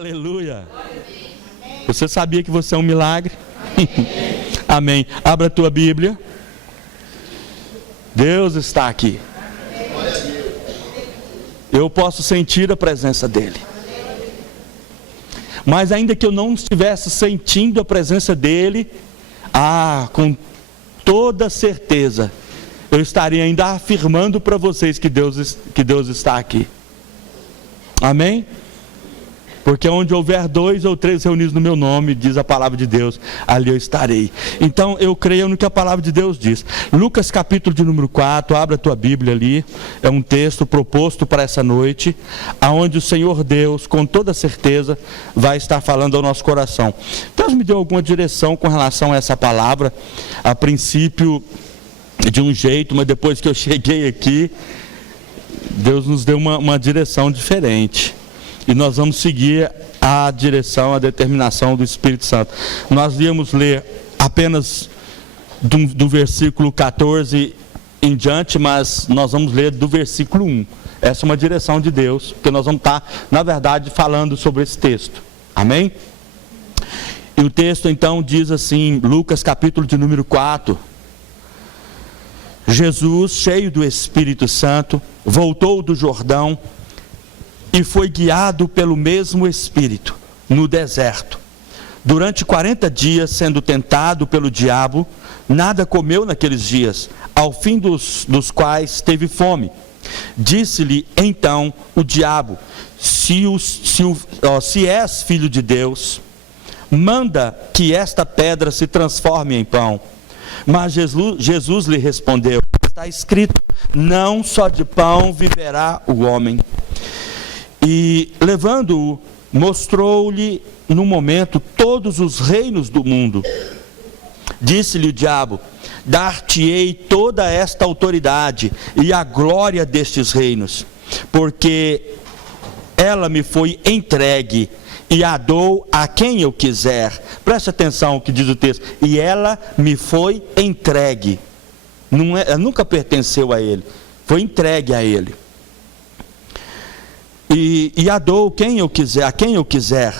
Aleluia. Você sabia que você é um milagre? Amém. Abra a tua Bíblia. Deus está aqui. Eu posso sentir a presença dEle. Mas ainda que eu não estivesse sentindo a presença dEle, com toda certeza, eu estaria ainda afirmando para vocês que Deus está aqui. Amém? Porque onde houver 2 ou 3 reunidos no meu nome, diz a palavra de Deus, ali eu estarei. Então eu creio no que a palavra de Deus diz. Lucas capítulo de número 4, abra a tua Bíblia ali. É um texto proposto para essa noite, aonde o Senhor Deus, com toda certeza, vai estar falando ao nosso coração. Deus me deu alguma direção com relação a essa palavra, a princípio de um jeito, mas depois que eu cheguei aqui, Deus nos deu uma direção diferente. E nós vamos seguir a direção, a determinação do Espírito Santo. Nós íamos ler apenas do versículo 14 em diante, mas nós vamos ler do versículo 1. Essa é uma direção de Deus, porque nós vamos estar, na verdade, falando sobre esse texto. Amém? E o texto então diz assim, Lucas capítulo de número 4. Jesus, cheio do Espírito Santo, voltou do Jordão e foi guiado pelo mesmo Espírito no deserto. Durante 40 dias, sendo tentado pelo diabo, nada comeu naqueles dias, ao fim dos quais teve fome. Disse-lhe então o diabo: se és filho de Deus, manda que esta pedra se transforme em pão. Mas Jesus lhe respondeu: está escrito, não só de pão viverá o homem. E levando-o, mostrou-lhe no momento todos os reinos do mundo. Disse-lhe o diabo: dar-te-ei toda esta autoridade e a glória destes reinos, porque ela me foi entregue e a dou a quem eu quiser. Preste atenção ao que diz o texto. E ela me foi entregue. Nunca pertenceu a ele, foi entregue a ele. E a dou a quem eu quiser.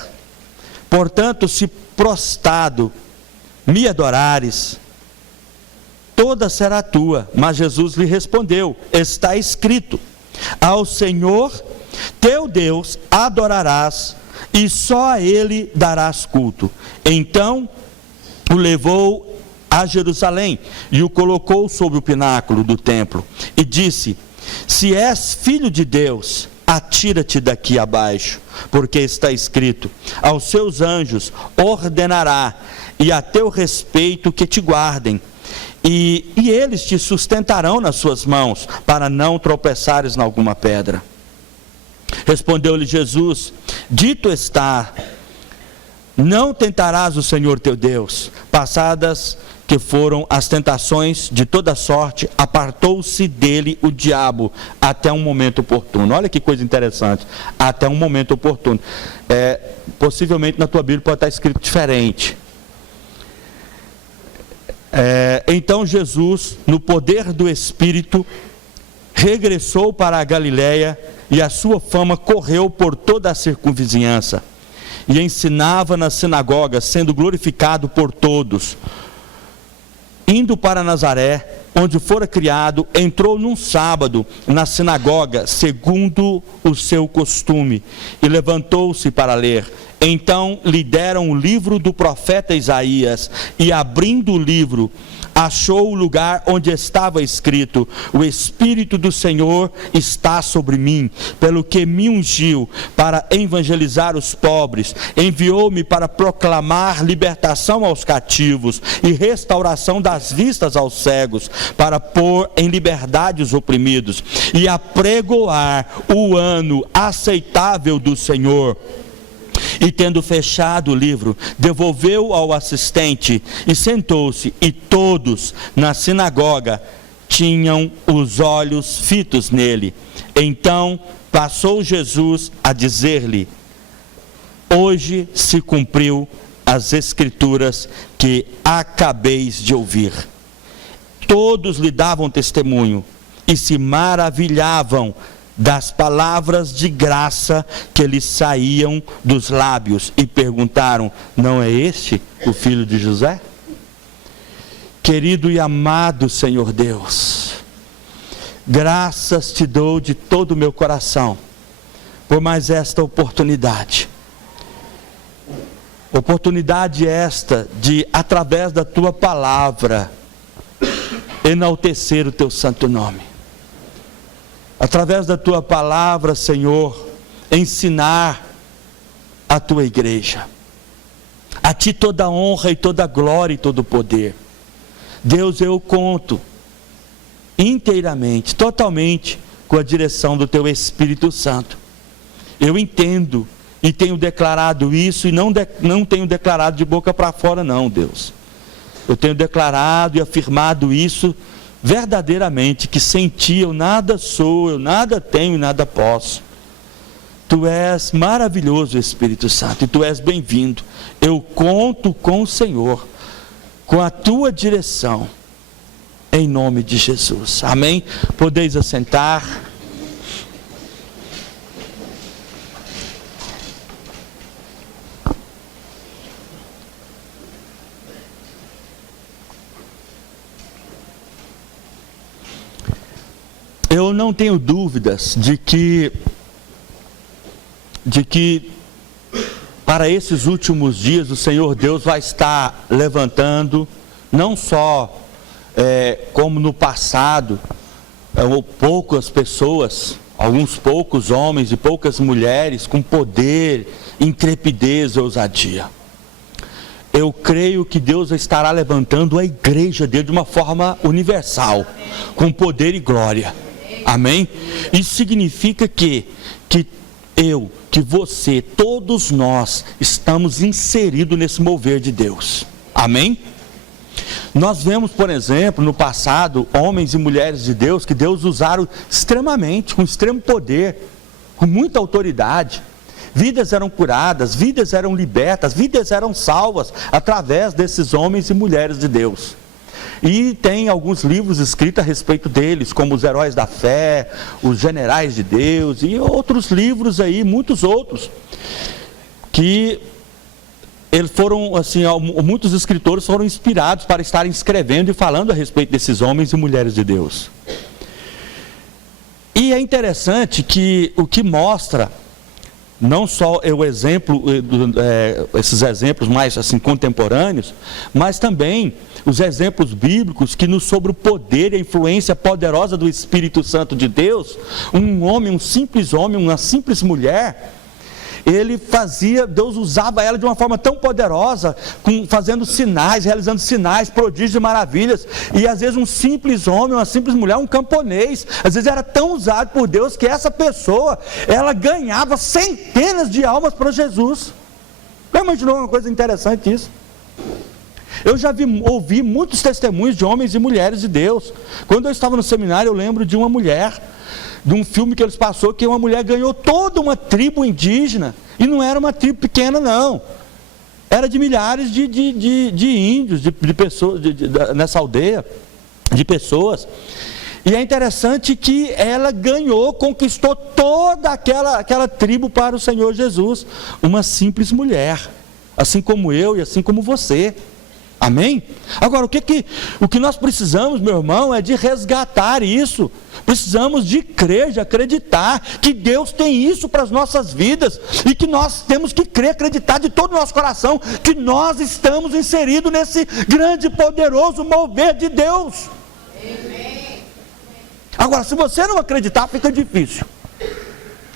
Portanto, se prostrado me adorares, toda será tua. Mas Jesus lhe respondeu: está escrito, ao Senhor teu Deus adorarás, e só a Ele darás culto. Então o levou a Jerusalém e o colocou sobre o pináculo do templo e disse: se és filho de Deus, atira-te daqui abaixo, porque está escrito: aos seus anjos ordenará, e a teu respeito que te guardem, e eles te sustentarão nas suas mãos, para não tropeçares em alguma pedra. Respondeu-lhe Jesus: dito está, não tentarás o Senhor teu Deus. Passadas que foram as tentações de toda sorte, apartou-se dele o diabo até um momento oportuno. Olha que coisa interessante, até um momento oportuno. Possivelmente na tua Bíblia pode estar escrito diferente. Então Jesus, no poder do Espírito, regressou para a Galiléia, e a sua fama correu por toda a circunvizinhança, e ensinava nas sinagogas, sendo glorificado por todos. Indo para Nazaré, onde fora criado, entrou num sábado na sinagoga, segundo o seu costume, e levantou-se para ler. Então lhe deram o livro do profeta Isaías, e abrindo o livro, achou o lugar onde estava escrito: o Espírito do Senhor está sobre mim, pelo que me ungiu para evangelizar os pobres, enviou-me para proclamar libertação aos cativos e restauração das vistas aos cegos, para pôr em liberdade os oprimidos e apregoar o ano aceitável do Senhor. E tendo fechado o livro, devolveu ao assistente e sentou-se, e todos na sinagoga tinham os olhos fitos nele. Então passou Jesus a dizer-lhe: hoje se cumpriu as escrituras que acabeis de ouvir. Todos lhe davam testemunho e se maravilhavam das palavras de graça que lhes saíam dos lábios e perguntaram: não é este o filho de José? Querido e amado Senhor Deus, graças te dou de todo o meu coração por mais esta oportunidade. Oportunidade esta de, através da tua palavra, enaltecer o teu santo nome. Através da tua palavra, Senhor, ensinar a tua igreja. A ti toda a honra e toda a glória e todo o poder. Deus, eu conto inteiramente, totalmente, com a direção do teu Espírito Santo. Eu entendo e tenho declarado isso, e não tenho declarado de boca para fora não, Deus. Eu tenho declarado e afirmado isso verdadeiramente, que sem ti eu nada sou, eu nada tenho e nada posso. Tu és maravilhoso, Espírito Santo, e tu és bem-vindo. Eu conto com o Senhor, com a tua direção, em nome de Jesus. Amém? Podeis assentar. Eu não tenho dúvidas de que para esses últimos dias o Senhor Deus vai estar levantando, não só como no passado, poucas pessoas, alguns poucos homens e poucas mulheres com poder, intrepidez e ousadia. Eu creio que Deus estará levantando a igreja dele de uma forma universal, com poder e glória. Amém? Isso significa que eu, que você, todos nós estamos inseridos nesse mover de Deus. Amém? Nós vemos, por exemplo, no passado, homens e mulheres de Deus, que Deus usaram extremamente, com extremo poder, com muita autoridade. Vidas eram curadas, vidas eram libertas, vidas eram salvas, através desses homens e mulheres de Deus. E tem alguns livros escritos a respeito deles, como Os Heróis da Fé, Os Generais de Deus, e outros livros aí, muitos outros, que eles foram, assim, muitos escritores foram inspirados para estarem escrevendo e falando a respeito desses homens e mulheres de Deus. E é interessante que o que mostra, não só o exemplo, esses exemplos mais assim contemporâneos, mas também os exemplos bíblicos que nos sobre o poder e a influência poderosa do Espírito Santo de Deus. Um homem, um simples homem, uma simples mulher, Deus usava ela de uma forma tão poderosa, fazendo sinais, realizando sinais, prodígios e maravilhas. E às vezes um simples homem, uma simples mulher, um camponês, às vezes era tão usado por Deus que essa pessoa, ela ganhava centenas de almas para Jesus. Já imaginou uma coisa interessante isso? Eu já ouvi muitos testemunhos de homens e mulheres de Deus. Quando eu estava no seminário, eu lembro de uma mulher, de um filme que eles passaram, que uma mulher ganhou toda uma tribo indígena, e não era uma tribo pequena não, era de milhares de índios, de pessoas, nessa aldeia, de pessoas. E é interessante que ela conquistou toda aquela tribo para o Senhor Jesus, uma simples mulher, assim como eu e assim como você. Amém? Agora, o que nós precisamos, meu irmão, é de resgatar isso. Precisamos de crer, de acreditar que Deus tem isso para as nossas vidas, e que nós temos que crer, acreditar de todo o nosso coração que nós estamos inseridos nesse grande e poderoso mover de Deus. Amém. Agora, se você não acreditar, fica difícil.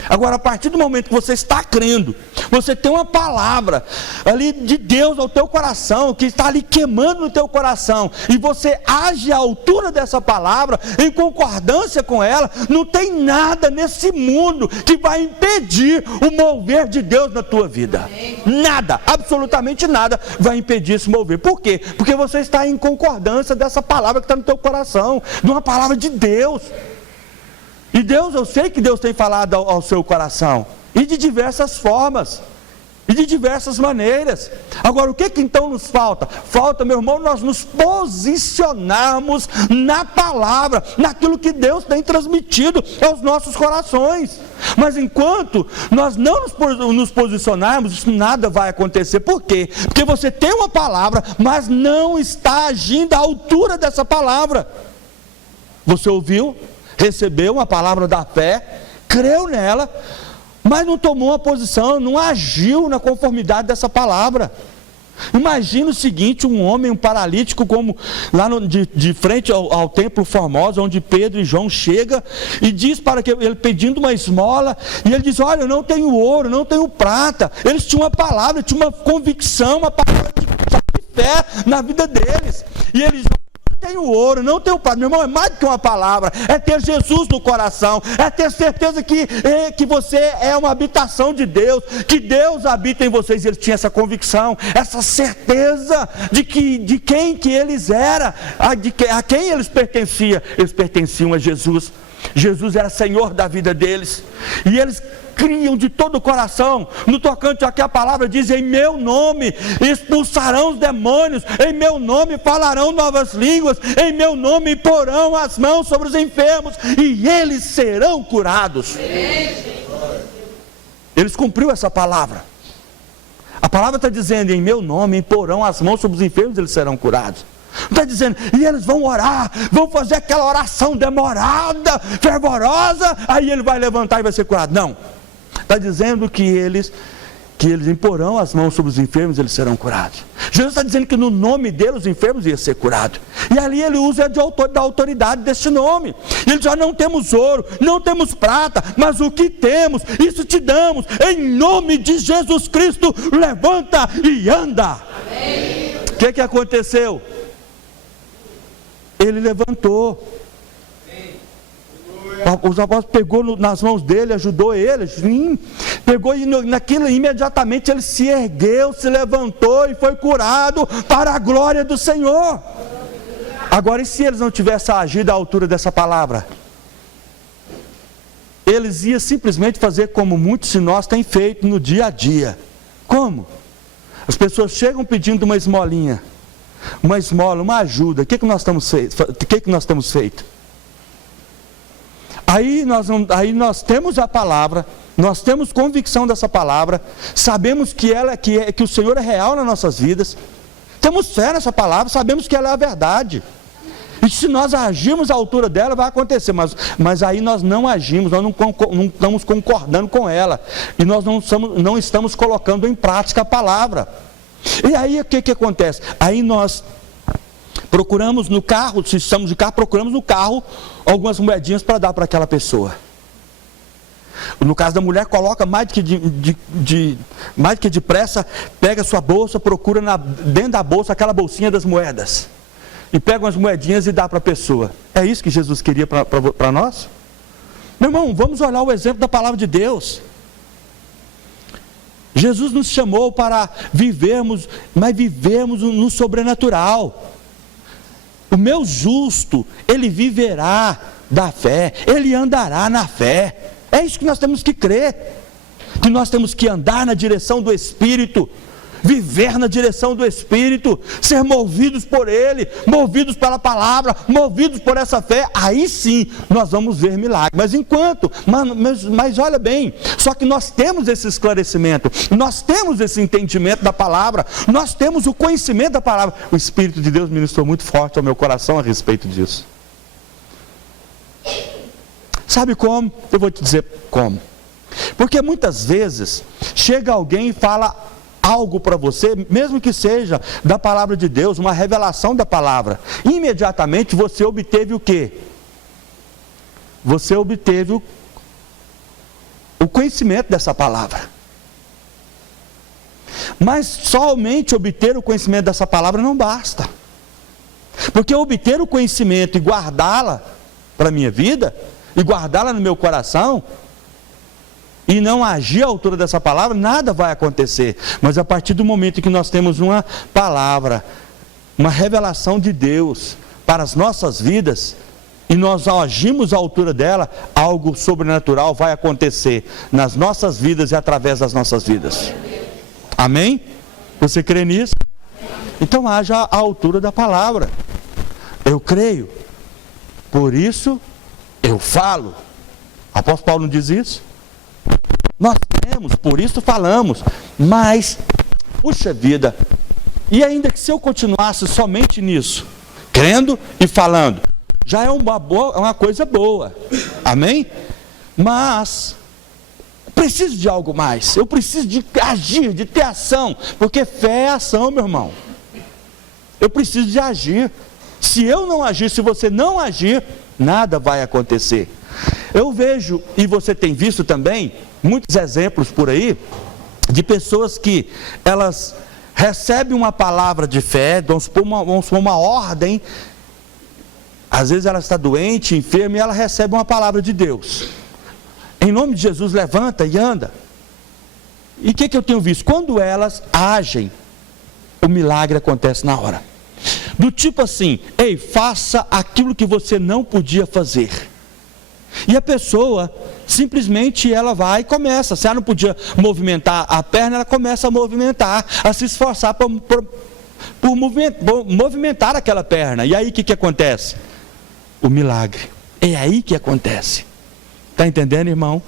Agora, a partir do momento que você está crendo, você tem uma palavra ali de Deus ao teu coração, que está ali queimando no teu coração, e você age à altura dessa palavra, em concordância com ela, não tem nada nesse mundo que vai impedir o mover de Deus na tua vida. Nada, absolutamente nada vai impedir esse mover. Por quê? Porque você está em concordância dessa palavra que está no teu coração, de uma palavra de Deus. E Deus, eu sei que Deus tem falado ao seu coração, e de diversas formas, e e de diversas maneiras. Agora, o que então nos falta? Falta, meu irmão, nós nos posicionarmos na palavra, naquilo que Deus tem transmitido aos nossos corações. Mas enquanto nós não nos posicionarmos, isso nada vai acontecer. Por quê? Porque você tem uma palavra, mas não está agindo à altura dessa palavra. Você ouviu, recebeu uma palavra da fé, creu nela, mas não tomou uma posição, não agiu na conformidade dessa palavra. Imagina o seguinte, um homem, um paralítico, como lá de frente ao templo Formosa, onde Pedro e João chegam e diz para que ele pedindo uma esmola, e ele diz: olha, eu não tenho ouro, não tenho prata. Eles tinham uma palavra, tinham uma convicção, uma palavra de fé na vida deles, e eles: não tenho ouro, não tenho prata. Meu irmão, é mais do que uma palavra, é ter Jesus no coração, é ter certeza que você é uma habitação de Deus, que Deus habita em vocês. Eles tinham essa convicção, essa certeza de quem que eles eram, a quem eles pertenciam. Eles pertenciam a Jesus. Jesus era Senhor da vida deles, e eles criam de todo o coração, no tocante a que a palavra diz: em meu nome expulsarão os demônios, em meu nome falarão novas línguas, em meu nome porão as mãos sobre os enfermos, e eles serão curados. Eles cumpriram essa palavra. A palavra está dizendo: em meu nome porão as mãos sobre os enfermos, eles serão curados. Está dizendo, e eles vão orar, vão fazer aquela oração demorada, fervorosa, aí ele vai levantar e vai ser curado. Não, está dizendo que eles imporão as mãos sobre os enfermos, eles serão curados. Jesus está dizendo que no nome dele os enfermos iam ser curados, e ali ele usa da autoridade deste nome. Ele diz: não temos ouro, não temos prata, mas o que temos, isso te damos, em nome de Jesus Cristo, levanta e anda. O que aconteceu? Ele levantou. Os apóstolos pegou nas mãos dele, ajudou ele, pegou, e naquilo imediatamente ele se ergueu, se levantou e foi curado para a glória do Senhor. Agora, e se eles não tivessem agido à altura dessa palavra? Eles iam simplesmente fazer como muitos de nós têm feito no dia a dia. Como? As pessoas chegam pedindo uma esmolinha, uma esmola, uma ajuda. O que nós temos feito? Aí nós temos a palavra, nós temos convicção dessa palavra, sabemos que o Senhor é real nas nossas vidas, temos fé nessa palavra, sabemos que ela é a verdade, e se nós agirmos à altura dela, vai acontecer. Mas aí nós não agimos, nós não estamos concordando com ela, e nós não estamos colocando em prática a palavra. E aí o que acontece? Aí nós procuramos no carro, se estamos de carro, procuramos no carro algumas moedinhas para dar para aquela pessoa. No caso da mulher, coloca mais do que depressa, pega a sua bolsa, procura dentro da bolsa aquela bolsinha das moedas, e pega umas moedinhas e dá para a pessoa. É isso que Jesus queria para nós? Meu irmão, vamos olhar o exemplo da palavra de Deus. Jesus nos chamou para vivermos, mas vivemos no sobrenatural. O meu justo, ele viverá da fé, ele andará na fé. É isso que nós temos que crer, que nós temos que andar na direção do Espírito, viver na direção do Espírito, ser movidos por Ele, movidos pela palavra, movidos por essa fé. Aí sim nós vamos ver milagres. Mas enquanto, mas olha bem, só que nós temos esse esclarecimento, nós temos esse entendimento da palavra, nós temos o conhecimento da palavra. O Espírito de Deus ministrou muito forte ao meu coração a respeito disso. Sabe como? Eu vou te dizer como. Porque muitas vezes chega alguém e fala algo para você, mesmo que seja da palavra de Deus, uma revelação da palavra, imediatamente você obteve o quê? Você obteve o conhecimento dessa palavra. Mas somente obter o conhecimento dessa palavra não basta, porque obter o conhecimento e guardá-la para a minha vida, e guardá-la no meu coração, e não agir à altura dessa palavra, nada vai acontecer. Mas a partir do momento que nós temos uma palavra, uma revelação de Deus para as nossas vidas, e nós agimos à altura dela, algo sobrenatural vai acontecer nas nossas vidas e através das nossas vidas. Amém? Você crê nisso? Então haja a altura da palavra. Eu creio, por isso eu falo. O apóstolo Paulo não diz isso? Nós cremos, por isso falamos. Mas, puxa vida, e ainda que se eu continuasse somente nisso, crendo e falando, já é uma coisa boa. Amém? Mas preciso de algo mais. Eu preciso de agir, de ter ação. Porque fé é ação, meu irmão. Eu preciso de agir. Se eu não agir, se você não agir, nada vai acontecer. Eu vejo, e você tem visto também, muitos exemplos por aí, de pessoas que elas recebem uma palavra de fé, vamos supor uma ordem. Às vezes ela está doente, enferma, e ela recebe uma palavra de Deus. Em nome de Jesus, levanta e anda. E o que eu tenho visto? Quando elas agem, o milagre acontece na hora. Do tipo assim, ei, faça aquilo que você não podia fazer. E a pessoa, simplesmente ela vai e começa. Se ela não podia movimentar a perna, ela começa a movimentar, a se esforçar por movimentar aquela perna. E aí o que acontece? O milagre. É aí que acontece. Está entendendo, irmão?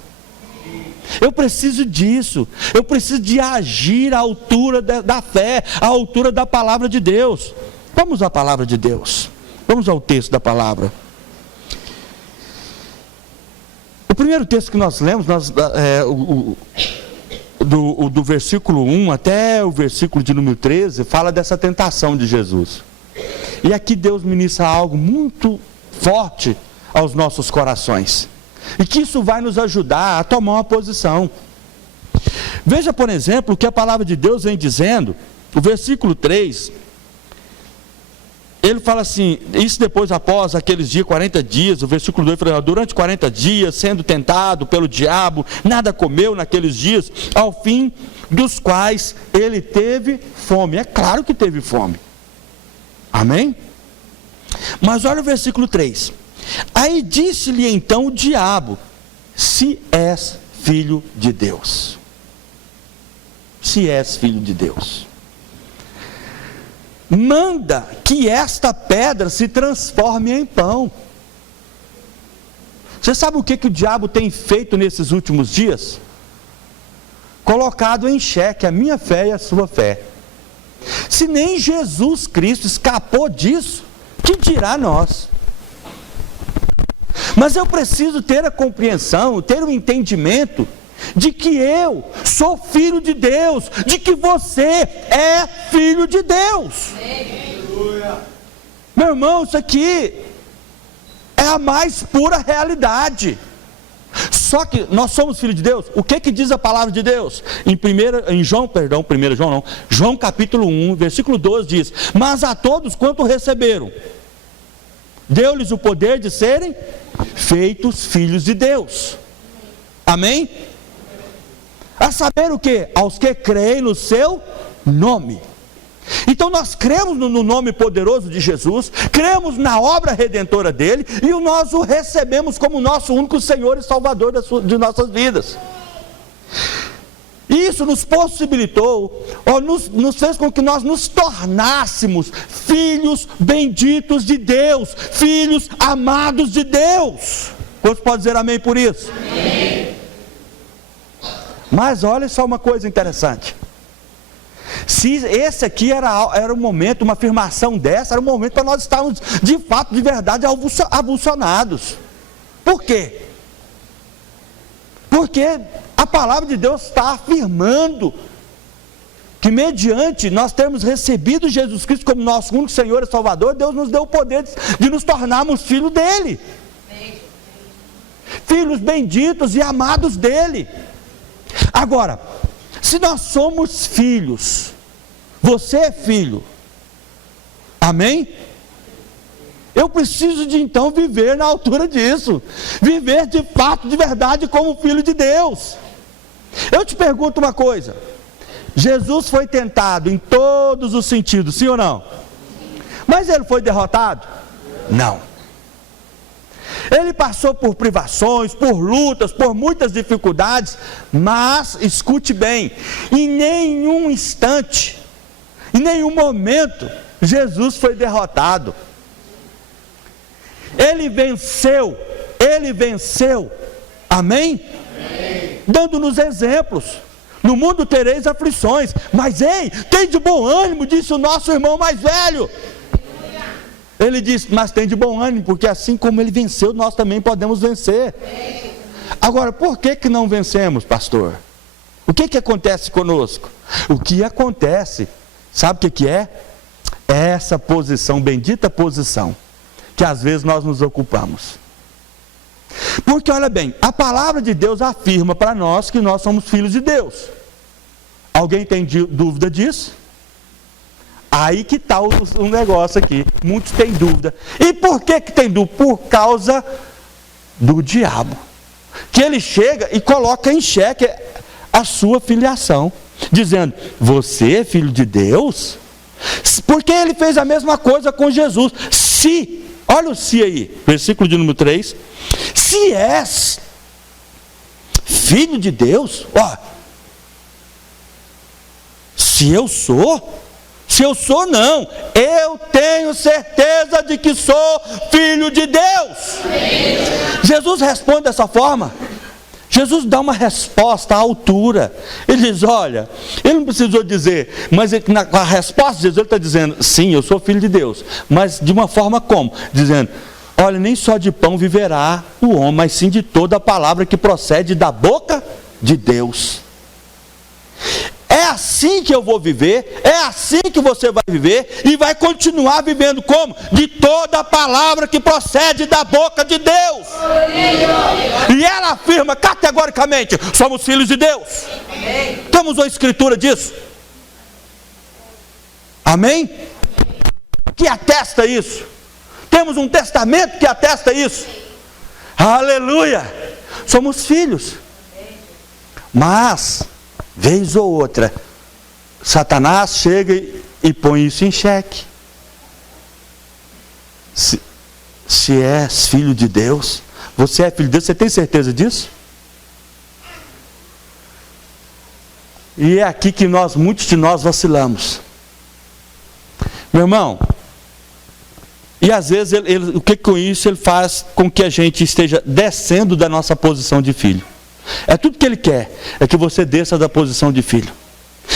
Eu preciso disso. Eu preciso de agir à altura da fé, à altura da palavra de Deus. Vamos à palavra de Deus. Vamos ao texto da palavra. O primeiro texto que nós lemos, do versículo 1 até o versículo de número 13, fala dessa tentação de Jesus. E aqui Deus ministra algo muito forte aos nossos corações. E que isso vai nos ajudar a tomar uma posição. Veja, por exemplo, o que a palavra de Deus vem dizendo, o versículo 3, ele fala assim, isso depois após aqueles dias, 40 dias, o versículo 2 fala, durante 40 dias, sendo tentado pelo diabo, nada comeu naqueles dias, ao fim dos quais ele teve fome. É claro que teve fome. Amém? Mas olha o versículo 3. Aí disse-lhe então o diabo, se és filho de Deus. Se és filho de Deus, manda que esta pedra se transforme em pão. Você sabe o que o diabo tem feito nesses últimos dias? Colocado em xeque a minha fé e a sua fé. Se nem Jesus Cristo escapou disso, que dirá nós? Mas eu preciso ter a compreensão, ter o entendimento de que eu sou filho de Deus, de que você é filho de Deus. Meu irmão, isso aqui é a mais pura realidade. Só que nós somos filhos de Deus. O que diz a palavra de Deus? João capítulo 1, versículo 12 diz, mas a todos quanto receberam, deu-lhes o poder de serem feitos filhos de Deus. Amém? A saber o que? Aos que creem no seu nome. Então nós cremos no nome poderoso de Jesus, cremos na obra redentora dele, e nós o recebemos como nosso único Senhor e Salvador de nossas vidas. Isso nos possibilitou, nos fez com que nós nos tornássemos filhos benditos de Deus, filhos amados de Deus. Quantos podem dizer amém por isso? Amém. Mas olha só uma coisa interessante. Se esse aqui era um momento, uma afirmação dessa, era um momento para nós estarmos de fato, de verdade, avulsionados. Por quê? Porque a palavra de Deus está afirmando que mediante nós termos recebido Jesus Cristo como nosso único Senhor e Salvador, Deus nos deu o poder de nos tornarmos filhos dele. Filhos benditos e amados dele. Agora, se nós somos filhos, você é filho, amém? Eu preciso de então viver na altura disso, viver de fato, de verdade, como filho de Deus. Eu te pergunto uma coisa: Jesus foi tentado em todos os sentidos, sim ou não? Mas ele foi derrotado? Não. Ele passou por privações, por lutas, por muitas dificuldades, mas, escute bem, em nenhum instante, em nenhum momento, Jesus foi derrotado. Ele venceu, amém? Amém. Dando-nos exemplos. No mundo tereis aflições, mas ei, tem de bom ânimo, disse o nosso irmão mais velho. Ele disse, mas tem de bom ânimo, porque assim como ele venceu, nós também podemos vencer. Agora, por que não vencemos, pastor? O que acontece conosco? O que acontece, sabe o que é? É essa posição, bendita posição, que às vezes nós nos ocupamos. Porque olha bem, a palavra de Deus afirma para nós que nós somos filhos de Deus. Alguém tem dúvida disso? Aí que está o negócio aqui. Muitos têm dúvida. E por que tem dúvida? Por causa do diabo. Que ele chega e coloca em xeque a sua filiação, dizendo, você é filho de Deus? Porque ele fez a mesma coisa com Jesus. Olha o se aí, versículo de número 3. Se és filho de Deus, se eu sou não, eu tenho certeza de que sou filho de Deus. Jesus responde dessa forma. Jesus dá uma resposta à altura. Ele diz, olha, ele não precisou dizer, mas a resposta de Jesus, ele está dizendo, sim, eu sou filho de Deus, mas de uma forma como? Dizendo, olha, nem só de pão viverá o homem, mas sim de toda a palavra que procede da boca de Deus. É assim que eu vou viver, é assim que você vai viver e vai continuar vivendo como? De toda a palavra que procede da boca de Deus. E ela afirma categoricamente, somos filhos de Deus. Temos uma escritura disso. Amém? Que atesta isso. Temos um testamento que atesta isso. Aleluia! Somos filhos. Mas vez ou outra, Satanás chega e põe isso em xeque. Se és filho de Deus, você é filho de Deus, você tem certeza disso? E é aqui que muitos de nós vacilamos. Meu irmão, e às vezes o que com isso ele faz com que a gente esteja descendo da nossa posição de filho. É tudo que ele quer, é que você desça da posição de filho,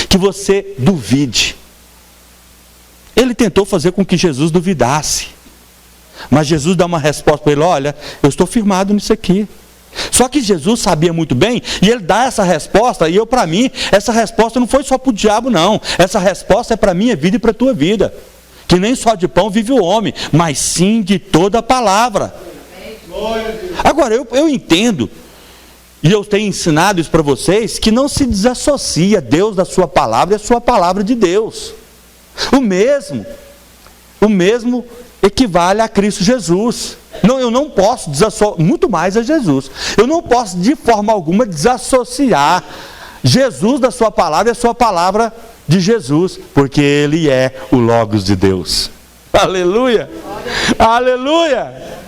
que você duvide. Ele tentou fazer com que Jesus duvidasse, mas Jesus dá uma resposta para ele, olha, eu estou firmado nisso aqui. Só que Jesus sabia muito bem, e ele dá essa resposta, e para mim, essa resposta não foi só para o diabo não, essa resposta é para a minha vida e para a tua vida, que nem só de pão vive o homem, mas sim de toda a palavra. Agora, eu entendo, e eu tenho ensinado isso para vocês, que não se desassocia Deus da sua palavra e a sua palavra de Deus. O mesmo equivale a Cristo Jesus. Não, eu não posso desassociar, muito mais a Jesus. Eu não posso de forma alguma desassociar Jesus da sua palavra e a sua palavra de Jesus, porque Ele é o Logos de Deus. Aleluia! Aleluia!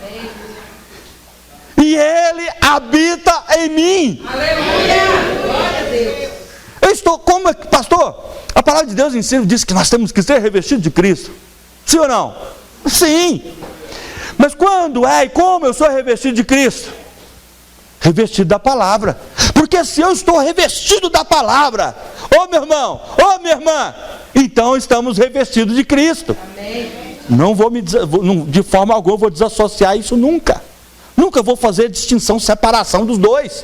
E Ele habita em mim. Aleluia! Glória a Deus. Eu estou, como, pastor? A palavra de Deus ensina, diz que nós temos que ser revestidos de Cristo. Sim ou não? Sim. Mas quando e como eu sou revestido de Cristo? Revestido da palavra. Porque se eu estou revestido da palavra, ô meu irmão, ô minha irmã, então estamos revestidos de Cristo. Amém. Não vou de forma alguma vou desassociar isso nunca. Nunca vou fazer distinção, separação dos dois.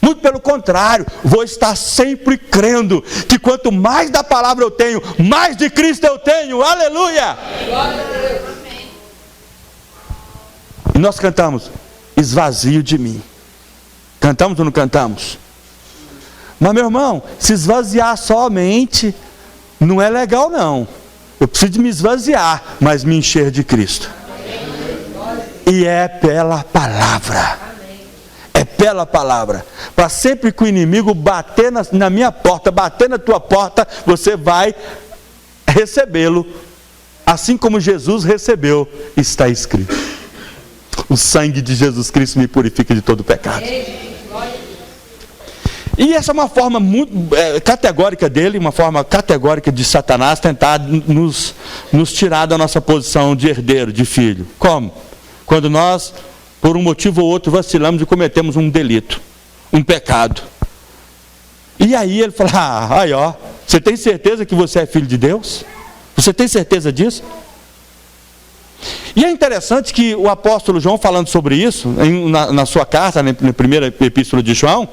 Muito pelo contrário, vou estar sempre crendo que quanto mais da palavra eu tenho, mais de Cristo eu tenho. Aleluia! E nós cantamos, esvazio de mim. Cantamos ou não cantamos? Mas meu irmão, se esvaziar somente não é legal não. Eu preciso de me esvaziar, mas me encher de Cristo. E é pela palavra. É pela palavra. Para sempre que o inimigo bater na minha porta, bater na tua porta, você vai recebê-lo. Assim como Jesus recebeu, está escrito. O sangue de Jesus Cristo me purifica de todo pecado. E essa é uma forma muito categórica dele, uma forma categórica de Satanás tentar nos tirar da nossa posição de herdeiro, de filho. Como? Quando nós, por um motivo ou outro, vacilamos e cometemos um delito, um pecado. E aí ele fala, aí ó, você tem certeza que você é filho de Deus? Você tem certeza disso? E é interessante que o apóstolo João, falando sobre isso, na sua carta, na primeira epístola de João,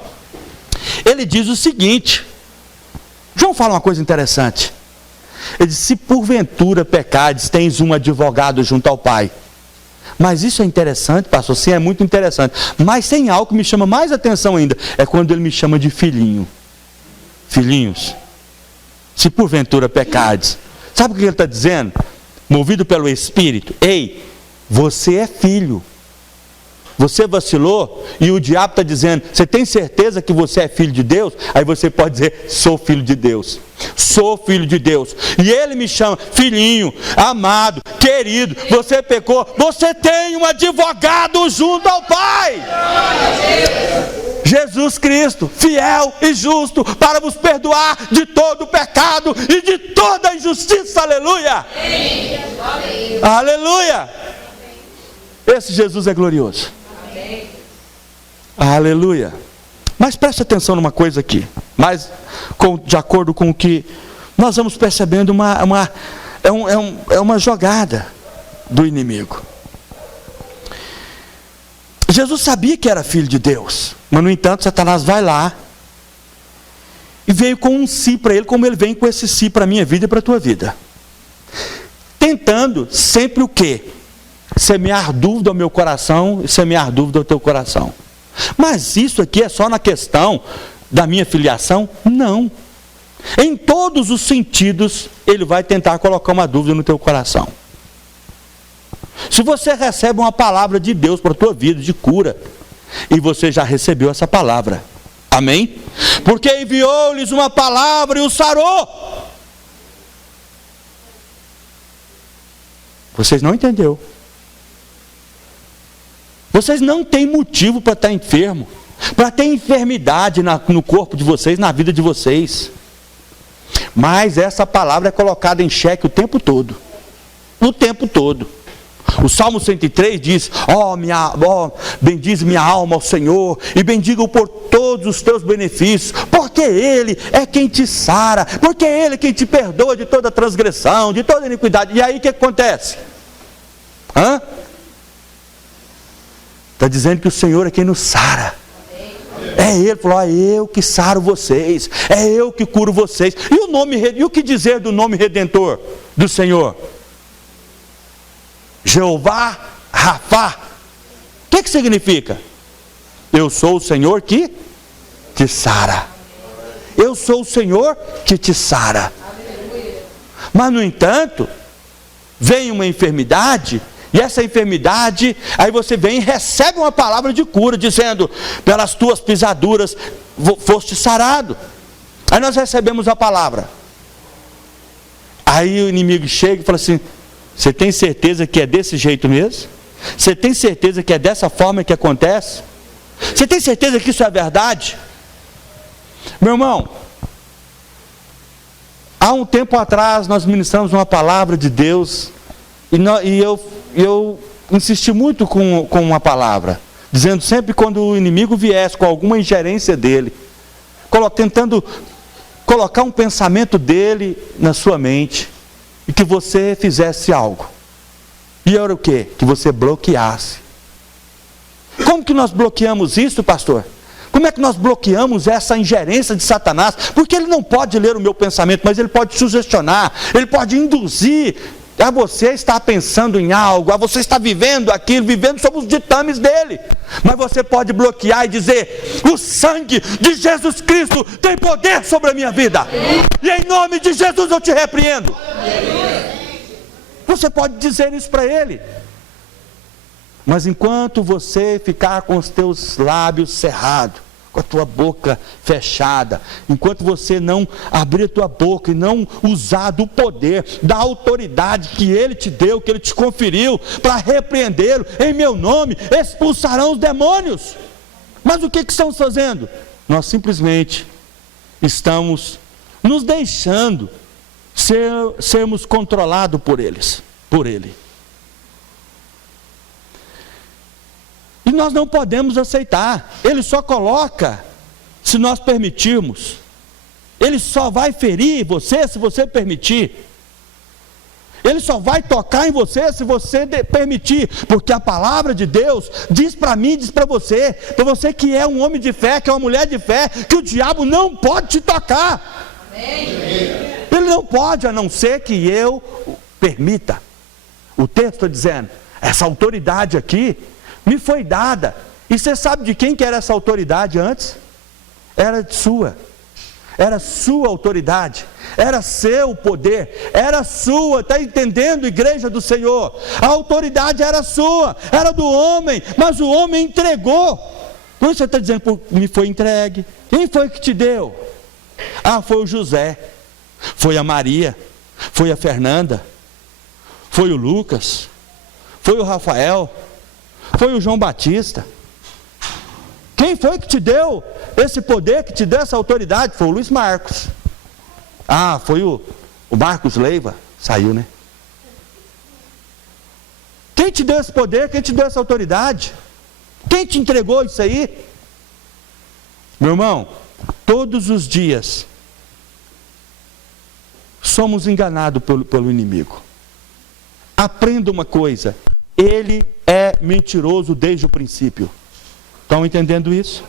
ele diz o seguinte, João fala uma coisa interessante, ele diz, se porventura pecares, tens um advogado junto ao Pai. Mas isso é interessante, pastor, sim, é muito interessante, mas tem algo que me chama mais atenção ainda, é quando ele me chama de filhinho. Filhinhos, se porventura pecares, sabe o que ele está dizendo? Movido pelo Espírito, ei, você é filho. Você vacilou e o diabo está dizendo, você tem certeza que você é filho de Deus? Aí você pode dizer, sou filho de Deus. Sou filho de Deus. E ele me chama, filhinho, amado, querido, você pecou, você tem um advogado junto ao Pai. Jesus Cristo, fiel e justo, para vos perdoar de todo o pecado e de toda a injustiça. Aleluia! Aleluia! Esse Jesus é glorioso. Aleluia. Mas preste atenção numa coisa aqui, mas de acordo com o que nós vamos percebendo, é uma jogada do inimigo. Jesus sabia que era filho de Deus, mas no entanto Satanás vai lá e veio com um si para ele, como ele vem com esse si para a minha vida e para a tua vida, tentando sempre o quê? Semear dúvida ao meu coração e semear dúvida ao teu coração. Mas isso aqui é só na questão da minha filiação? Não. Em todos os sentidos, ele vai tentar colocar uma dúvida no teu coração. Se você recebe uma palavra de Deus para a tua vida, de cura, e você já recebeu essa palavra, amém? Porque enviou-lhes uma palavra e os sarou. Vocês não entenderam. Vocês não têm motivo para estar enfermo, para ter enfermidade no corpo de vocês, na vida de vocês. Mas essa palavra é colocada em xeque o tempo todo. O tempo todo. O Salmo 103 diz, bendize minha alma ao Senhor, e bendiga-o por todos os teus benefícios, porque Ele é quem te sara, porque Ele é quem te perdoa de toda transgressão, de toda iniquidade. E aí o que acontece? Está dizendo que o Senhor é quem nos sara. É Ele, falou, é eu que saro vocês, é eu que curo vocês. E o que dizer do nome redentor do Senhor? Jeová Rafá. O que significa? Eu sou o Senhor que te sara. Eu sou o Senhor que te sara. Mas no entanto, vem uma enfermidade, e essa enfermidade, aí você vem e recebe uma palavra de cura, dizendo, pelas tuas pisaduras foste sarado. Aí nós recebemos a palavra. Aí o inimigo chega e fala assim, você tem certeza que é desse jeito mesmo? Você tem certeza que é dessa forma que acontece? Você tem certeza que isso é verdade? Meu irmão, há um tempo atrás nós ministramos uma palavra de Deus, e eu insisti muito com uma palavra, dizendo sempre quando o inimigo viesse com alguma ingerência dele, tentando colocar um pensamento dele na sua mente, e que você fizesse algo. E era o quê? Que você bloqueasse. Como que nós bloqueamos isso, pastor? Como é que nós bloqueamos essa ingerência de Satanás? Porque ele não pode ler o meu pensamento, mas ele pode sugestionar, ele pode induzir a você estar pensando em algo, a você estar vivendo aquilo, vivendo sob os ditames dele. Mas você pode bloquear e dizer, o sangue de Jesus Cristo tem poder sobre a minha vida, e em nome de Jesus eu te repreendo. Você pode dizer isso para ele. Mas enquanto você ficar com os teus lábios cerrados, com a tua boca fechada, enquanto você não abrir a tua boca e não usar do poder, da autoridade que Ele te deu, que Ele te conferiu, para repreendê-lo, em meu nome, expulsarão os demônios. Mas o que estamos fazendo? Nós simplesmente estamos nos deixando sermos controlados por Ele. E nós não podemos aceitar. Ele só coloca se nós permitirmos. Ele só vai ferir você se você permitir. Ele só vai tocar em você se você permitir. Porque a palavra de Deus diz para mim, diz para você que é um homem de fé, que é uma mulher de fé, que o diabo não pode te tocar. Amém. Ele não pode, a não ser que eu permita. O texto está dizendo, essa autoridade aqui me foi dada. E você sabe de quem que era essa autoridade antes? Era sua. Era sua autoridade. Era seu poder. Era sua. Está entendendo, igreja do Senhor? A autoridade era sua. Era do homem. Mas o homem entregou. Por isso você está dizendo, me foi entregue. Quem foi que te deu? Ah, foi o José. Foi a Maria. Foi a Fernanda. Foi o Lucas. Foi o Rafael. Foi o João Batista. Quem foi que te deu esse poder, que te deu essa autoridade? Foi o Luiz Marcos. Ah, foi o Marcos Leiva. Saiu, né? Quem te deu esse poder? Quem te deu essa autoridade? Quem te entregou isso aí? Meu irmão, todos os dias somos enganados pelo inimigo. Aprenda uma coisa. Ele é mentiroso desde o princípio. Estão entendendo isso?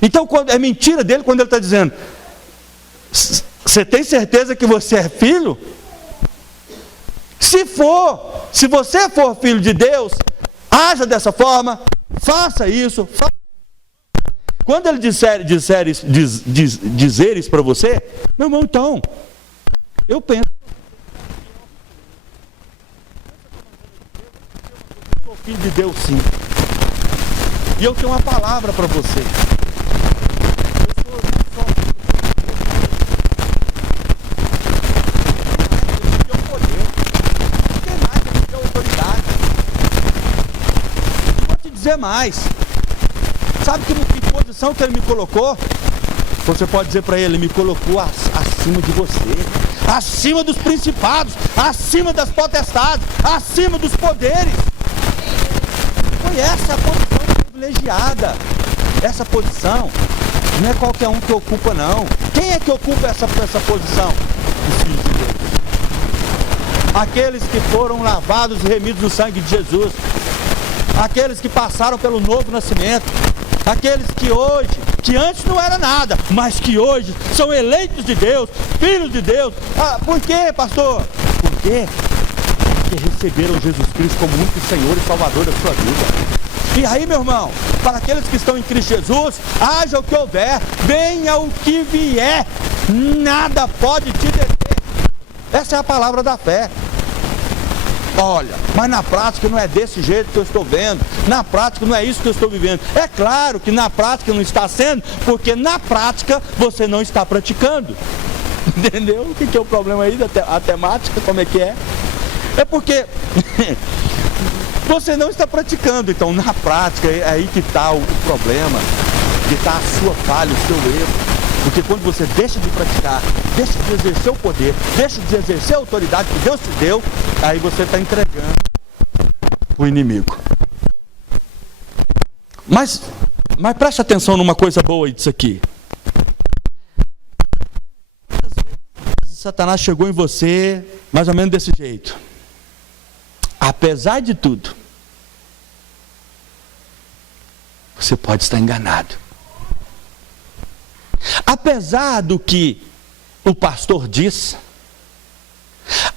Então, quando é mentira dele quando ele está dizendo, você tem certeza que você é filho? Se você for filho de Deus, haja dessa forma, faça isso. Quando ele dizer isso para você, meu irmão, então, eu penso, eu sou filho de Deus, sim. E eu tenho uma palavra para você. Eu tenho poder. Não tem mais, eu tenho autoridade. E vou te dizer mais. Sabe que posição que ele me colocou? Você pode dizer para ele, ele me colocou acima de você. Acima dos principados. Acima das potestades. Acima dos poderes. Foi essa a posição privilegiada. Essa posição não é qualquer um que ocupa, não. Quem é que ocupa essa posição? Os filhos de Deus. Aqueles que foram lavados e remidos no sangue de Jesus. Aqueles que passaram pelo novo nascimento. Aqueles que hoje, que antes não era nada, mas que hoje são eleitos de Deus, filhos de Deus. Ah, por quê, pastor? Por quê? Porque receberam Jesus Cristo como único Senhor e Salvador da sua vida. E aí, meu irmão, para aqueles que estão em Cristo Jesus, haja o que houver, venha o que vier, nada pode te deter. Essa é a palavra da fé. Olha, mas na prática não é desse jeito que eu estou vendo, na prática não é isso que eu estou vivendo. É claro que na prática não está sendo, porque na prática você não está praticando. Entendeu? O que é o problema aí da temática, como é que é? É porque você não está praticando, então na prática é aí que está o problema, que está a sua falha, o seu erro. Porque quando você deixa de praticar, deixa de exercer o poder, deixa de exercer a autoridade que Deus te deu, aí você está entregando o inimigo. Mas preste atenção numa coisa boa disso aqui. Às vezes Satanás chegou em você mais ou menos desse jeito. Apesar de tudo, você pode estar enganado. Apesar do que o pastor diz,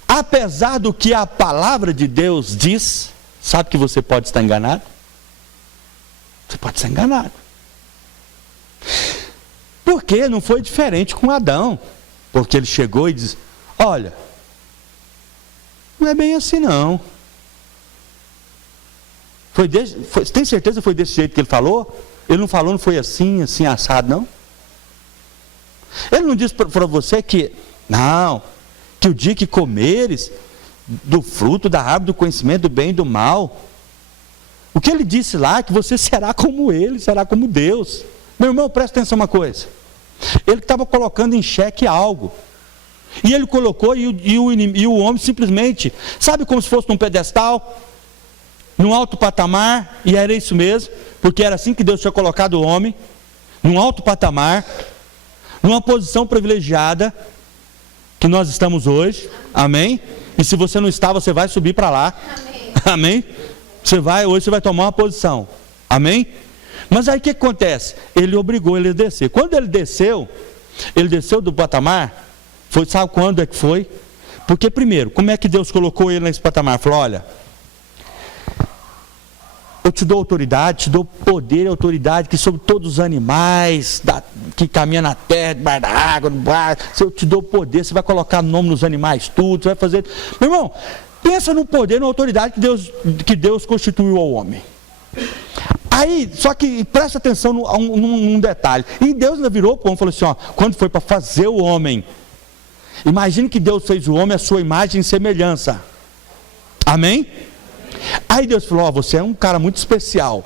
apesar do que a palavra de Deus diz, sabe que você pode estar enganado? Você pode estar enganado. Porque não foi diferente com Adão. Porque ele chegou e disse, olha, não é bem assim não. Tem certeza que foi desse jeito que ele falou? Ele não falou, não foi assim, assim, assado, não? Ele não disse para você que, não, que o dia que comeres do fruto da árvore do conhecimento do bem e do mal, o que ele disse lá é que você será como ele, será como Deus. Meu irmão, presta atenção uma coisa. Ele estava colocando em xeque algo. E ele colocou, e o homem simplesmente, sabe, como se fosse num pedestal, num alto patamar, e era isso mesmo, porque era assim que Deus tinha colocado o homem, num alto patamar, numa posição privilegiada, que nós estamos hoje, amém? E se você não está, você vai subir para lá, amém? Hoje você vai tomar uma posição, amém? Mas aí o que acontece? Ele obrigou ele a descer. Quando ele desceu do patamar, sabe quando é que foi? Porque primeiro, como é que Deus colocou ele nesse patamar? Falou, olha, eu te dou autoridade, te dou poder e autoridade que sobre todos os animais que caminham na terra, debaixo da água, no bar, eu te dou poder, você vai colocar nome nos animais, tudo, você vai fazer. Meu irmão, pensa no poder, na autoridade que Deus constituiu ao homem. Aí, só que presta atenção num detalhe. E Deus ainda virou para o homem e falou assim, ó, quando foi para fazer o homem, imagine que Deus fez o homem a sua imagem e semelhança. Amém? Aí Deus falou, ó, você é um cara muito especial.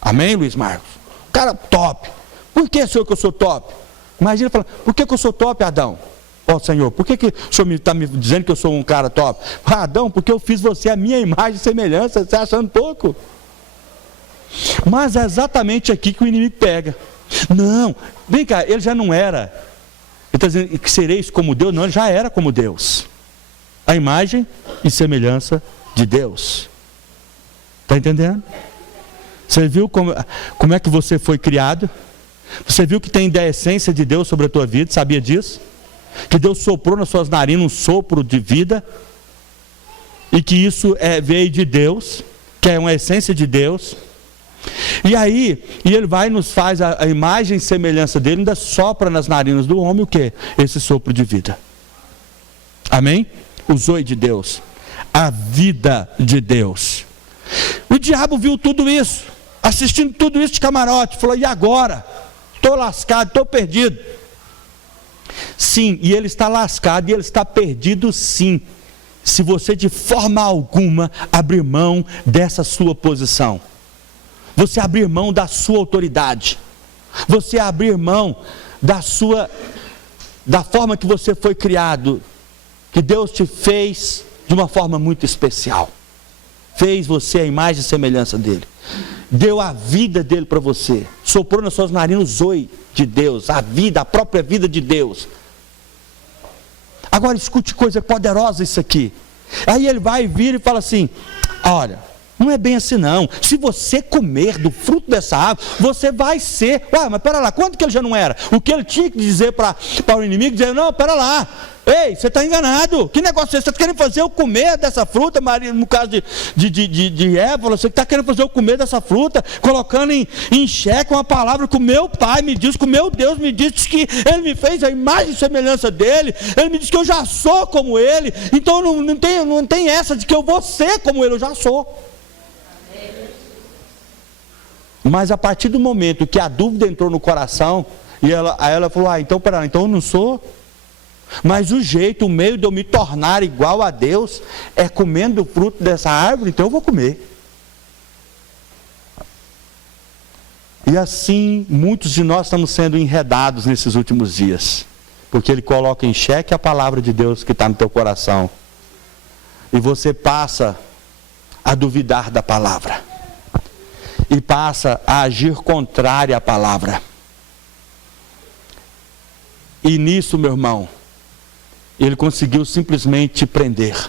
Amém, Luiz Marcos? Um cara top. Por que, Senhor, que eu sou top? Imagina falando, por que eu sou top, Adão? Ó, Senhor, por que o Senhor está me dizendo que eu sou um cara top? Adão, porque eu fiz você a minha imagem e semelhança, você achando pouco? Mas é exatamente aqui que o inimigo pega. Não, vem cá, ele já não era. Ele está dizendo que sereis como Deus. Não, ele já era como Deus. A imagem e semelhança de Deus. Está entendendo? Você viu como é que você foi criado? Você viu que tem da essência de Deus sobre a tua vida? Sabia disso? Que Deus soprou nas suas narinas um sopro de vida. E que isso veio de Deus. Que é uma essência de Deus. E aí, ele vai e nos faz a imagem e semelhança dele, ainda sopra nas narinas do homem o que? Esse sopro de vida. Amém? O zoe de Deus. A vida de Deus. O diabo viu tudo isso, assistindo tudo isso de camarote, falou, e agora? Estou lascado, estou perdido. Sim, e ele está lascado e ele está perdido sim, se você de forma alguma abrir mão dessa sua posição. Você abrir mão da sua autoridade, você abrir mão da forma que você foi criado, que Deus te fez de uma forma muito especial, fez você a imagem e semelhança dele, deu a vida dele para você, soprou nas suas narinas o zoe de Deus, a vida, a própria vida de Deus. Agora escute coisa poderosa isso aqui. Aí ele vai vir e fala assim, olha, não é bem assim não, se você comer do fruto dessa árvore, você vai ser, mas pera lá, quando que ele já não era? O que ele tinha que dizer para o inimigo, dizer, não, pera lá, ei, você está enganado, que negócio é esse? Você está querendo fazer eu comer dessa fruta, Maria, no caso de Eva, você está querendo fazer eu comer dessa fruta, colocando em xeque uma palavra que o meu pai me disse, que o meu Deus me disse, que ele me fez a imagem e semelhança dele, ele me disse que eu já sou como ele, então não tem essa de que eu vou ser como ele, eu já sou. Mas a partir do momento que a dúvida entrou no coração, aí ela falou, então pera, então eu não sou. Mas o jeito, o meio de eu me tornar igual a Deus é comendo o fruto dessa árvore, então eu vou comer. E assim, muitos de nós estamos sendo enredados nesses últimos dias, porque ele coloca em xeque a palavra de Deus que está no teu coração, e você passa a duvidar da palavra, e passa a agir contrário à palavra. E nisso, meu irmão, ele conseguiu simplesmente te prender,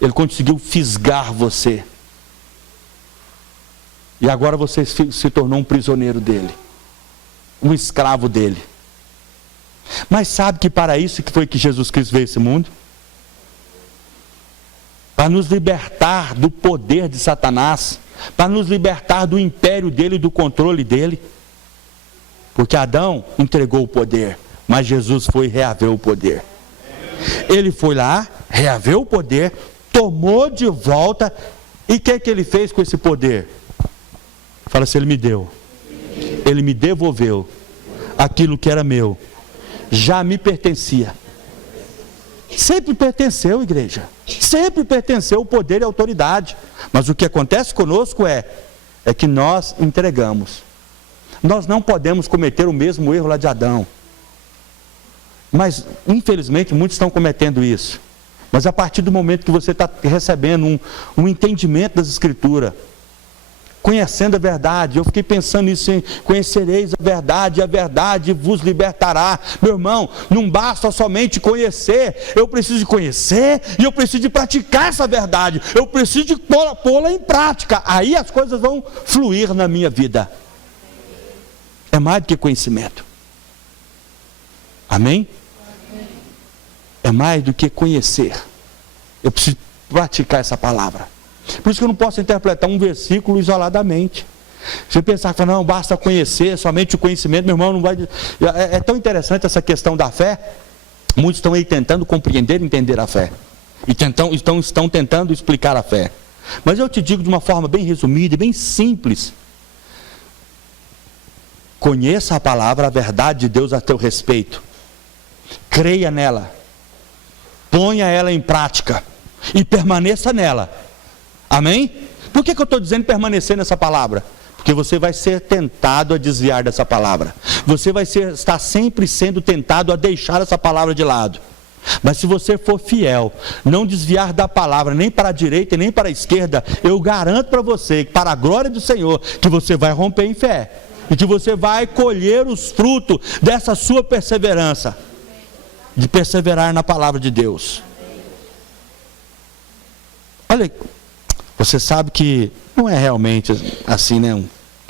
ele conseguiu fisgar você, e agora você se tornou um prisioneiro dele, um escravo dele. Mas sabe que para isso que foi que Jesus Cristo veio a esse mundo? Para nos libertar do poder de Satanás, para nos libertar do império dele, do controle dele. Porque Adão entregou o poder, mas Jesus foi e reaveu o poder. Ele foi lá, reaveu o poder, tomou de volta, e o que ele fez com esse poder? Fala assim, ele me deu. Ele me devolveu aquilo que era meu. Já me pertencia. Sempre pertenceu, igreja. Sempre pertenceu o poder e a autoridade. Mas o que acontece conosco é que nós entregamos. Nós não podemos cometer o mesmo erro lá de Adão. Mas, infelizmente, muitos estão cometendo isso. Mas a partir do momento que você está recebendo um entendimento das Escrituras, conhecendo a verdade, eu fiquei pensando nisso, em conhecereis a verdade vos libertará. Meu irmão, não basta somente conhecer, eu preciso de conhecer e eu preciso de praticar essa verdade, eu preciso de pô-la em prática, aí as coisas vão fluir na minha vida. É mais do que conhecimento. Amém? É mais do que conhecer. Eu preciso praticar essa palavra. Por isso que eu não posso interpretar um versículo isoladamente. Você pensar que não, basta conhecer, somente o conhecimento, meu irmão, não vai... É tão interessante essa questão da fé. Muitos estão aí tentando compreender e entender a fé. E estão tentando explicar a fé. Mas eu te digo de uma forma bem resumida e bem simples. Conheça a palavra, a verdade de Deus a teu respeito. Creia nela. Ponha ela em prática. E permaneça nela. Amém? Por que eu estou dizendo permanecer nessa palavra? Porque você vai ser tentado a desviar dessa palavra. Você vai estar sempre sendo tentado a deixar essa palavra de lado. Mas se você for fiel, não desviar da palavra, nem para a direita nem para a esquerda, eu garanto para você, para a glória do Senhor, que você vai romper em fé. E que você vai colher os frutos dessa sua perseverança. De perseverar na palavra de Deus. Olha, você sabe que não é realmente assim, né?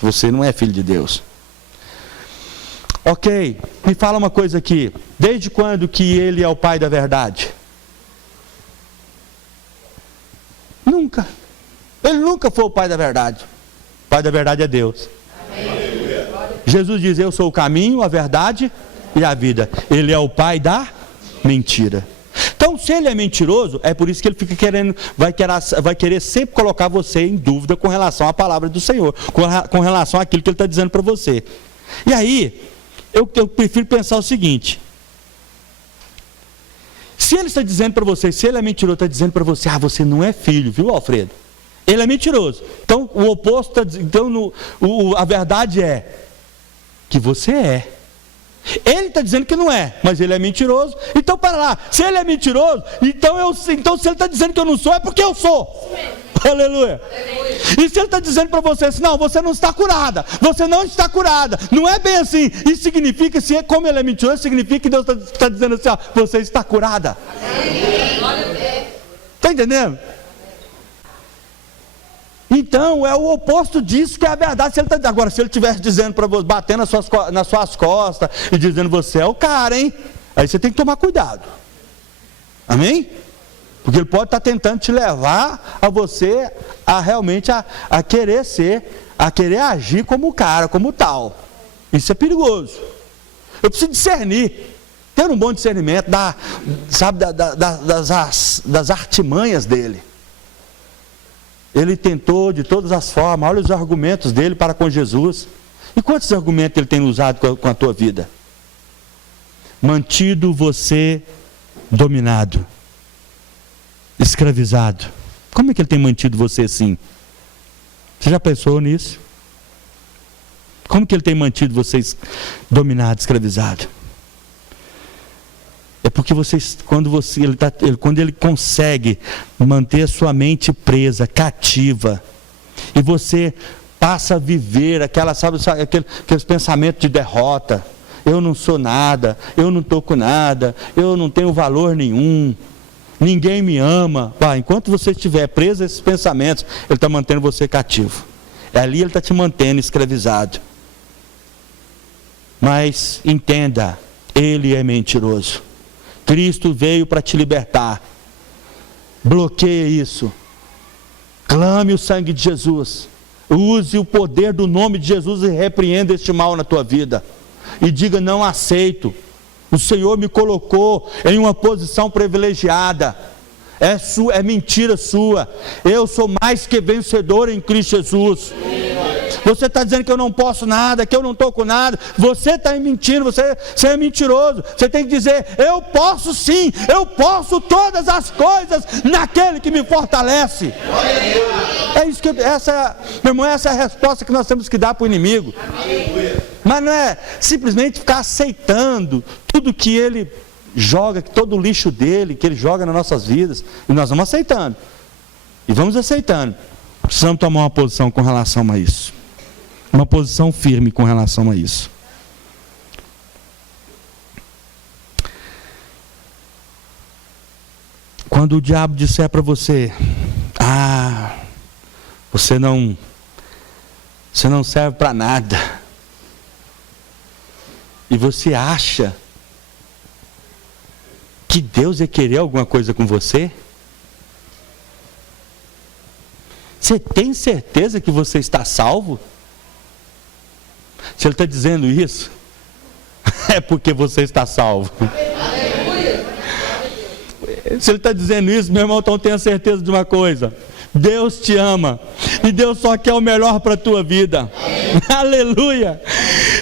Você não é filho de Deus. Ok, me fala uma coisa aqui. Desde quando que Ele é o Pai da verdade? Nunca. Ele nunca foi o Pai da verdade. O Pai da verdade é Deus. Amém. Jesus diz, eu sou o caminho, a verdade e a vida. Ele é o Pai da mentira. Então, se ele é mentiroso, é por isso que ele fica vai querer sempre colocar você em dúvida com relação à palavra do Senhor, com relação àquilo que ele está dizendo para você. E aí, eu prefiro pensar o seguinte: se ele está dizendo para você, se ele é mentiroso, está dizendo para você, você não é filho, viu, Alfredo? Ele é mentiroso. Então, o oposto, a verdade é que você é. Ele está dizendo que não é, mas ele é mentiroso. Então, para lá, se ele é mentiroso, então se ele está dizendo que eu não sou, é porque eu sou. Aleluia. E se ele está dizendo para você assim, não, você não está curada, você não está curada, não é bem assim. Isso significa, como ele é mentiroso, significa que Deus está dizendo assim, você está curada. Está entendendo? Então, é o oposto disso que é a verdade. Agora, se ele estivesse dizendo para você, batendo nas suas costas e dizendo, você é o cara, hein? Aí você tem que tomar cuidado. Amém? Porque ele pode estar tentando te levar a você a realmente a querer a querer agir como cara, como tal. Isso é perigoso. Eu preciso discernir. Ter um bom discernimento das artimanhas dele. Ele tentou de todas as formas. Olha os argumentos dele para com Jesus. E quantos argumentos ele tem usado com a tua vida? Mantido você dominado, escravizado. Como é que ele tem mantido você assim? Você já pensou nisso? Como que ele tem mantido você dominado, escravizado? É porque quando ele consegue manter a sua mente presa, cativa, e você passa a viver aqueles pensamentos de derrota, eu não sou nada, eu não estou com nada, eu não tenho valor nenhum, ninguém me ama. Enquanto você estiver preso a esses pensamentos, ele está mantendo você cativo. Ali ele está te mantendo escravizado. Mas entenda, ele é mentiroso. Cristo veio para te libertar. Bloqueie isso. Clame o sangue de Jesus. Use o poder do nome de Jesus e repreenda este mal na tua vida. E diga, não aceito. O Senhor me colocou em uma posição privilegiada. É mentira sua. Eu sou mais que vencedor em Cristo Jesus. Você está dizendo que eu não posso nada, que eu não estou com nada. Você está mentindo, você é mentiroso. Você tem que dizer: eu posso sim, eu posso todas as coisas naquele que me fortalece. É isso que, meu irmão, essa é a resposta que nós temos que dar para o inimigo. Mas não é simplesmente ficar aceitando tudo que ele joga, todo o lixo dele, que ele joga nas nossas vidas. E nós vamos aceitando. E vamos aceitando. Precisamos tomar uma posição com relação a isso. Uma posição firme com relação a isso. Quando o diabo disser para você: você não serve para nada, e você acha que Deus ia querer alguma coisa com você? Você tem certeza que você está salvo? Se ele está dizendo isso, é porque você está salvo. Se ele está dizendo isso, meu irmão, então tenha certeza de uma coisa: Deus te ama, e Deus só quer o melhor para a tua vida. Aleluia!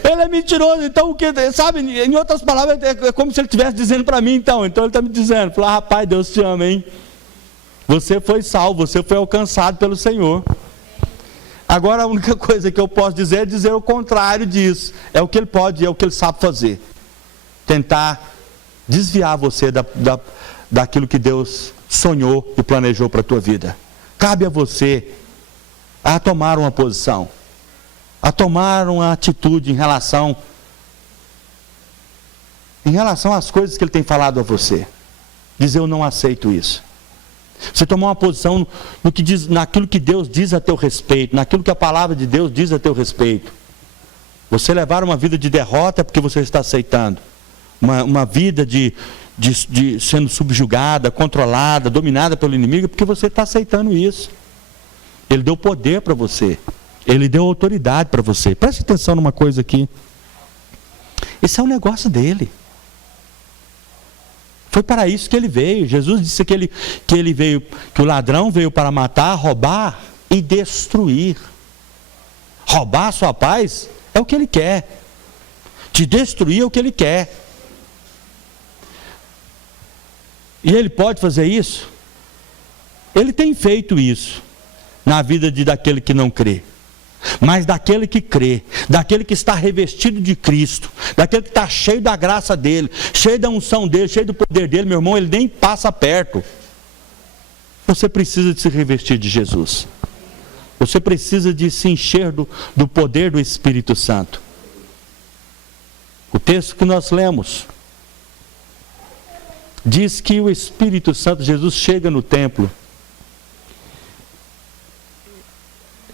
Ele é mentiroso, então, sabe, em outras palavras, é como se ele estivesse dizendo para mim, então ele está me dizendo: rapaz, Deus te ama, hein? Você foi salvo, você foi alcançado pelo Senhor. Agora a única coisa que eu posso dizer é dizer o contrário disso. É o que ele pode, é o que ele sabe fazer. Tentar desviar você daquilo que Deus sonhou e planejou para a tua vida. Cabe a você a tomar uma posição, a tomar uma atitude em relação às coisas que ele tem falado a você. Dizer: eu não aceito isso. Você tomar uma posição naquilo que Deus diz a teu respeito, naquilo que a palavra de Deus diz a teu respeito. Você levar uma vida de derrota porque você está aceitando. Uma vida de sendo subjugada, controlada, dominada pelo inimigo, porque você está aceitando isso. Ele deu poder para você. Ele deu autoridade para você. Preste atenção numa coisa aqui. Esse é um negócio dele. Foi para isso que ele veio. Jesus disse que ele veio, que o ladrão veio para matar, roubar e destruir. Roubar a sua paz é o que ele quer. Te destruir é o que ele quer. E ele pode fazer isso? Ele tem feito isso na vida daquele que não crê. Mas daquele que crê, daquele que está revestido de Cristo, daquele que está cheio da graça dele, cheio da unção dele, cheio do poder dele, meu irmão, ele nem passa perto. Você precisa de se revestir de Jesus. Você precisa de se encher do poder do Espírito Santo. O texto que nós lemos diz que o Espírito Santo, Jesus chega no templo.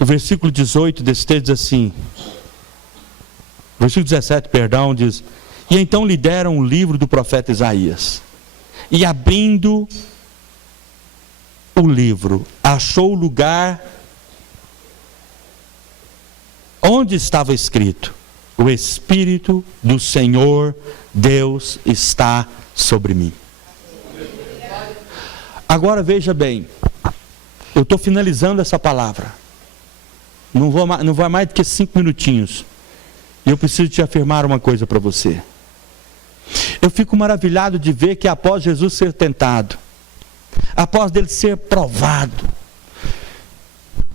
O versículo 18 desse texto diz assim, versículo 17, perdão, diz: e então lhe deram o livro do profeta Isaías, e abrindo o livro, achou o lugar onde estava escrito: o Espírito do Senhor Deus está sobre mim. Agora veja bem, eu estou finalizando essa palavra. Não vai mais do que 5 minutinhos. E eu preciso te afirmar uma coisa para você. Eu fico maravilhado de ver que após Jesus ser tentado, após dele ser provado,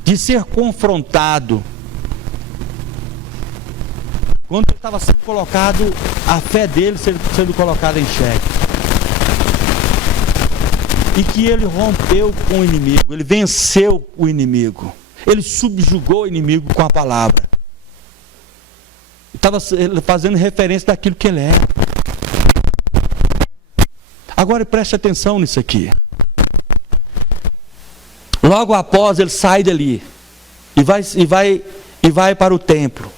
de ser confrontado, quando ele estava sendo colocado, a fé dele sendo colocada em xeque, e que ele rompeu com o inimigo, ele venceu o inimigo. Ele subjugou o inimigo com a palavra. Estava fazendo referência daquilo que ele é. Agora preste atenção nisso aqui. Logo após ele sai dali e vai para o templo.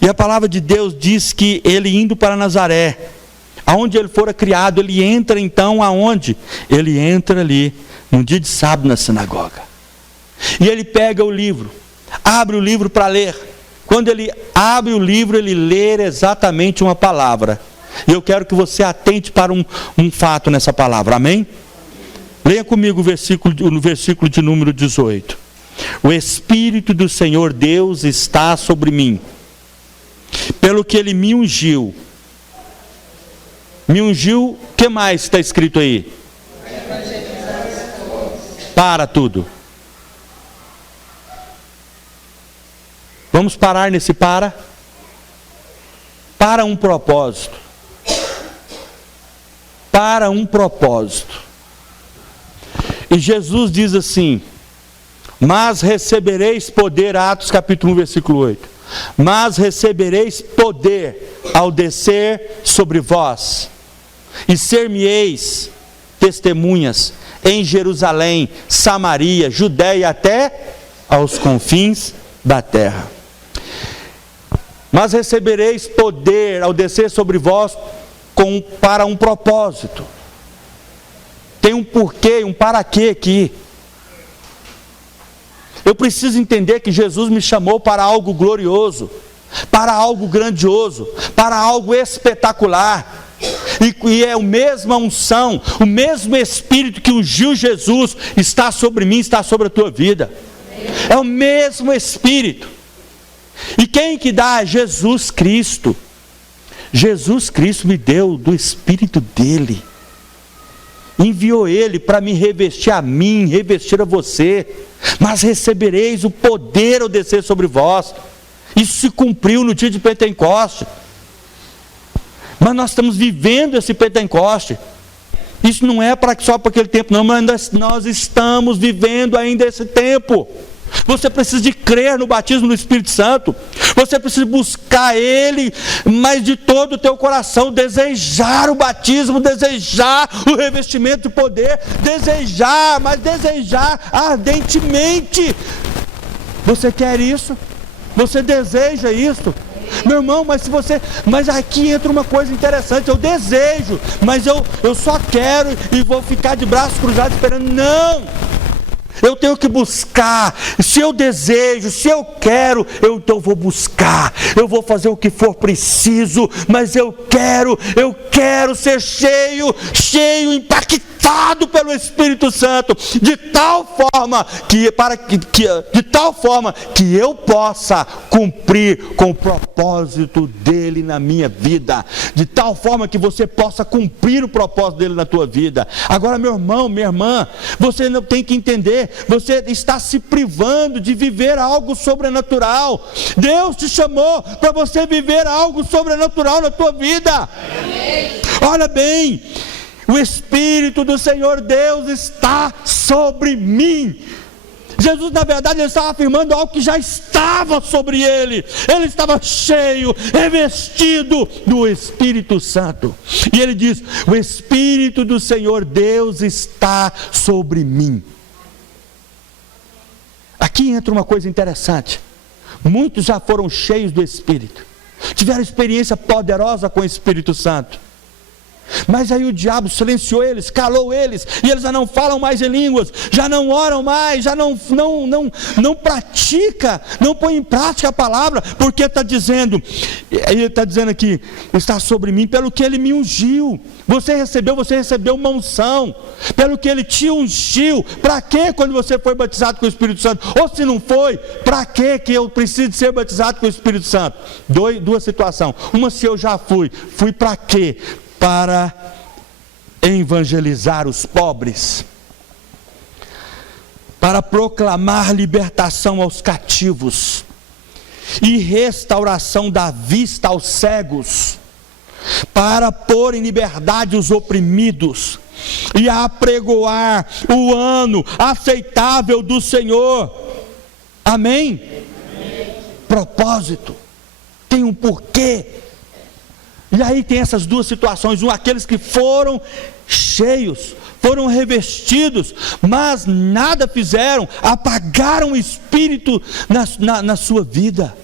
E a palavra de Deus diz que ele indo para Nazaré, aonde ele fora criado, ele entra então aonde? Ele entra ali no dia de sábado na sinagoga. E ele pega o livro, abre o livro para ler. Quando ele abre o livro, ele lê exatamente uma palavra. E eu quero que você atente para um fato nessa palavra, amém? Leia comigo no versículo de número 18. O Espírito do Senhor Deus está sobre mim, pelo que Ele me ungiu. Me ungiu, o que mais está escrito aí? Para tudo. Vamos parar nesse para um propósito. Para um propósito. E Jesus diz assim: mas recebereis poder, Atos capítulo 1, versículo 8. Mas recebereis poder ao descer sobre vós, e ser-me-eis testemunhas em Jerusalém, Samaria, Judéia, até aos confins da terra. Mas recebereis poder ao descer sobre vós para um propósito. Tem um porquê, um para quê aqui. Eu preciso entender que Jesus me chamou para algo glorioso, para algo grandioso, para algo espetacular. E é a mesma unção, o mesmo Espírito que ungiu Jesus está sobre mim, está sobre a tua vida. É o mesmo Espírito. E quem que dá? Jesus Cristo. Jesus Cristo me deu do Espírito dele. Enviou ele para me revestir a mim, revestir a você. Mas recebereis o poder ao descer sobre vós. Isso se cumpriu no dia de Pentecoste. Mas nós estamos vivendo esse Pentecoste. Isso não é só para aquele tempo, não, mas nós estamos vivendo ainda esse tempo. Você precisa de crer no batismo do Espírito Santo. Você precisa buscar Ele, mas de todo o teu coração, desejar o batismo, desejar o revestimento de poder, desejar, mas desejar ardentemente. Você quer isso? Você deseja isso? Meu irmão, mas aqui entra uma coisa interessante. Eu desejo, mas eu só quero e vou ficar de braços cruzados esperando. Não! Eu tenho que buscar. Se eu desejo, se eu quero, então vou buscar. Eu vou fazer o que for preciso, mas eu quero ser cheio, impactado pelo Espírito Santo, de tal forma que eu possa cumprir com o propósito dele na minha vida, de tal forma que você possa cumprir o propósito dele na tua vida. Agora, meu irmão, minha irmã, você não tem que entender, você está se privando de viver algo sobrenatural. Deus te chamou para você viver algo sobrenatural na tua vida. Olha bem, o Espírito do Senhor Deus está sobre mim. Jesus, na verdade, ele estava afirmando algo que já estava sobre ele. Ele estava cheio, revestido do Espírito Santo. E ele diz: o Espírito do Senhor Deus está sobre mim. Aqui entra uma coisa interessante. Muitos já foram cheios do Espírito, tiveram experiência poderosa com o Espírito Santo. Mas aí o diabo silenciou eles, calou eles, e eles já não falam mais em línguas, já não oram mais, já não pratica, não põe em prática a palavra, porque ele está dizendo aqui, está sobre mim pelo que ele me ungiu. Você recebeu uma unção, pelo que ele te ungiu. Para que quando você foi batizado com o Espírito Santo? Ou se não foi, para que eu preciso ser batizado com o Espírito Santo? Duas situações. Uma, se eu já fui para quê? Para evangelizar os pobres, para proclamar libertação aos cativos e restauração da vista aos cegos, para pôr em liberdade os oprimidos e apregoar o ano aceitável do Senhor. Amém? Propósito, tem um porquê. E aí tem essas duas situações. Aqueles que foram cheios, foram revestidos, mas nada fizeram, apagaram o Espírito na sua vida.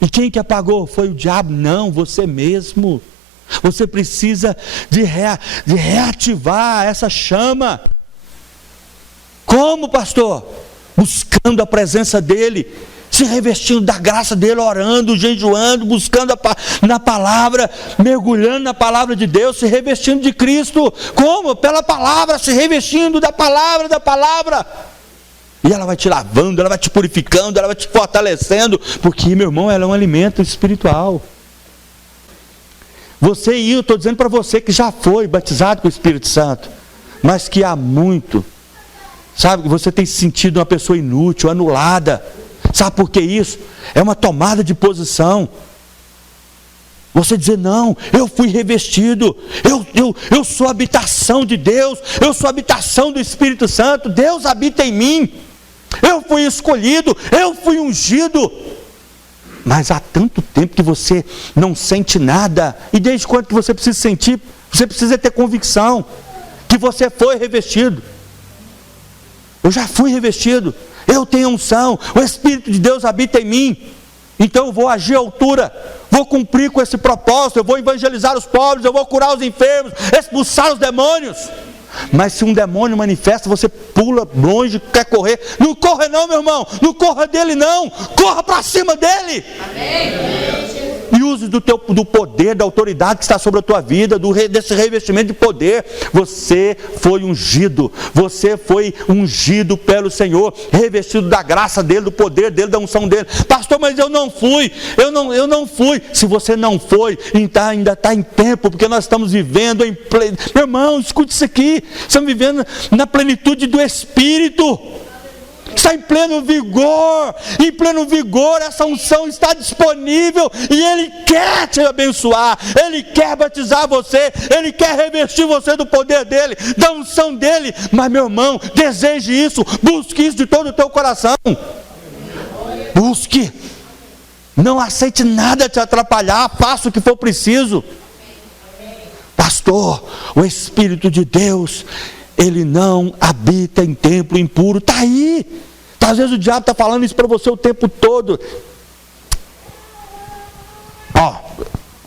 E quem que apagou? Foi o diabo? Não, você mesmo. Você precisa de reativar essa chama. Como, pastor? Buscando a presença dEle, se revestindo da graça dele, orando, jejuando, buscando na palavra, mergulhando na palavra de Deus, se revestindo de Cristo. Como? Pela palavra, se revestindo da palavra. E ela vai te lavando, ela vai te purificando, ela vai te fortalecendo, porque, meu irmão, ela é um alimento espiritual. Você e eu estou dizendo para você que já foi batizado com o Espírito Santo, mas que há muito, sabe, você tem se sentido uma pessoa inútil, anulada. Sabe por que isso? É uma tomada de posição. Você dizer, não, eu fui revestido, eu sou habitação de Deus, eu sou habitação do Espírito Santo, Deus habita em mim, eu fui escolhido, eu fui ungido. Mas há tanto tempo que você não sente nada, e desde quando que você precisa sentir? Você precisa ter convicção que você foi revestido. Eu já fui revestido, eu tenho unção, o Espírito de Deus habita em mim, então eu vou agir à altura, vou cumprir com esse propósito, eu vou evangelizar os pobres, eu vou curar os enfermos, expulsar os demônios. Mas se um demônio manifesta, você pula longe, quer correr, não corra não, meu irmão, não corra dele não, corra para cima dele. Amém. E use do poder, da autoridade que está sobre a tua vida, desse revestimento de poder. Você foi ungido pelo Senhor, revestido da graça dele, do poder dele, da unção dele. Pastor, mas eu não fui. Se você não foi, então ainda está em tempo, porque nós estamos vivendo em pleno. Meu irmão, escute isso aqui, estamos vivendo na plenitude do Espírito. Está em pleno vigor, essa unção está disponível, e Ele quer te abençoar, Ele quer batizar você, Ele quer revestir você do poder dEle, da unção dEle. Mas meu irmão, deseje isso, busque isso de todo o teu coração, busque, não aceite nada te atrapalhar, faça o que for preciso. Pastor, o Espírito de Deus, Ele não habita em templo impuro. Está aí. Às vezes o diabo está falando isso para você o tempo todo.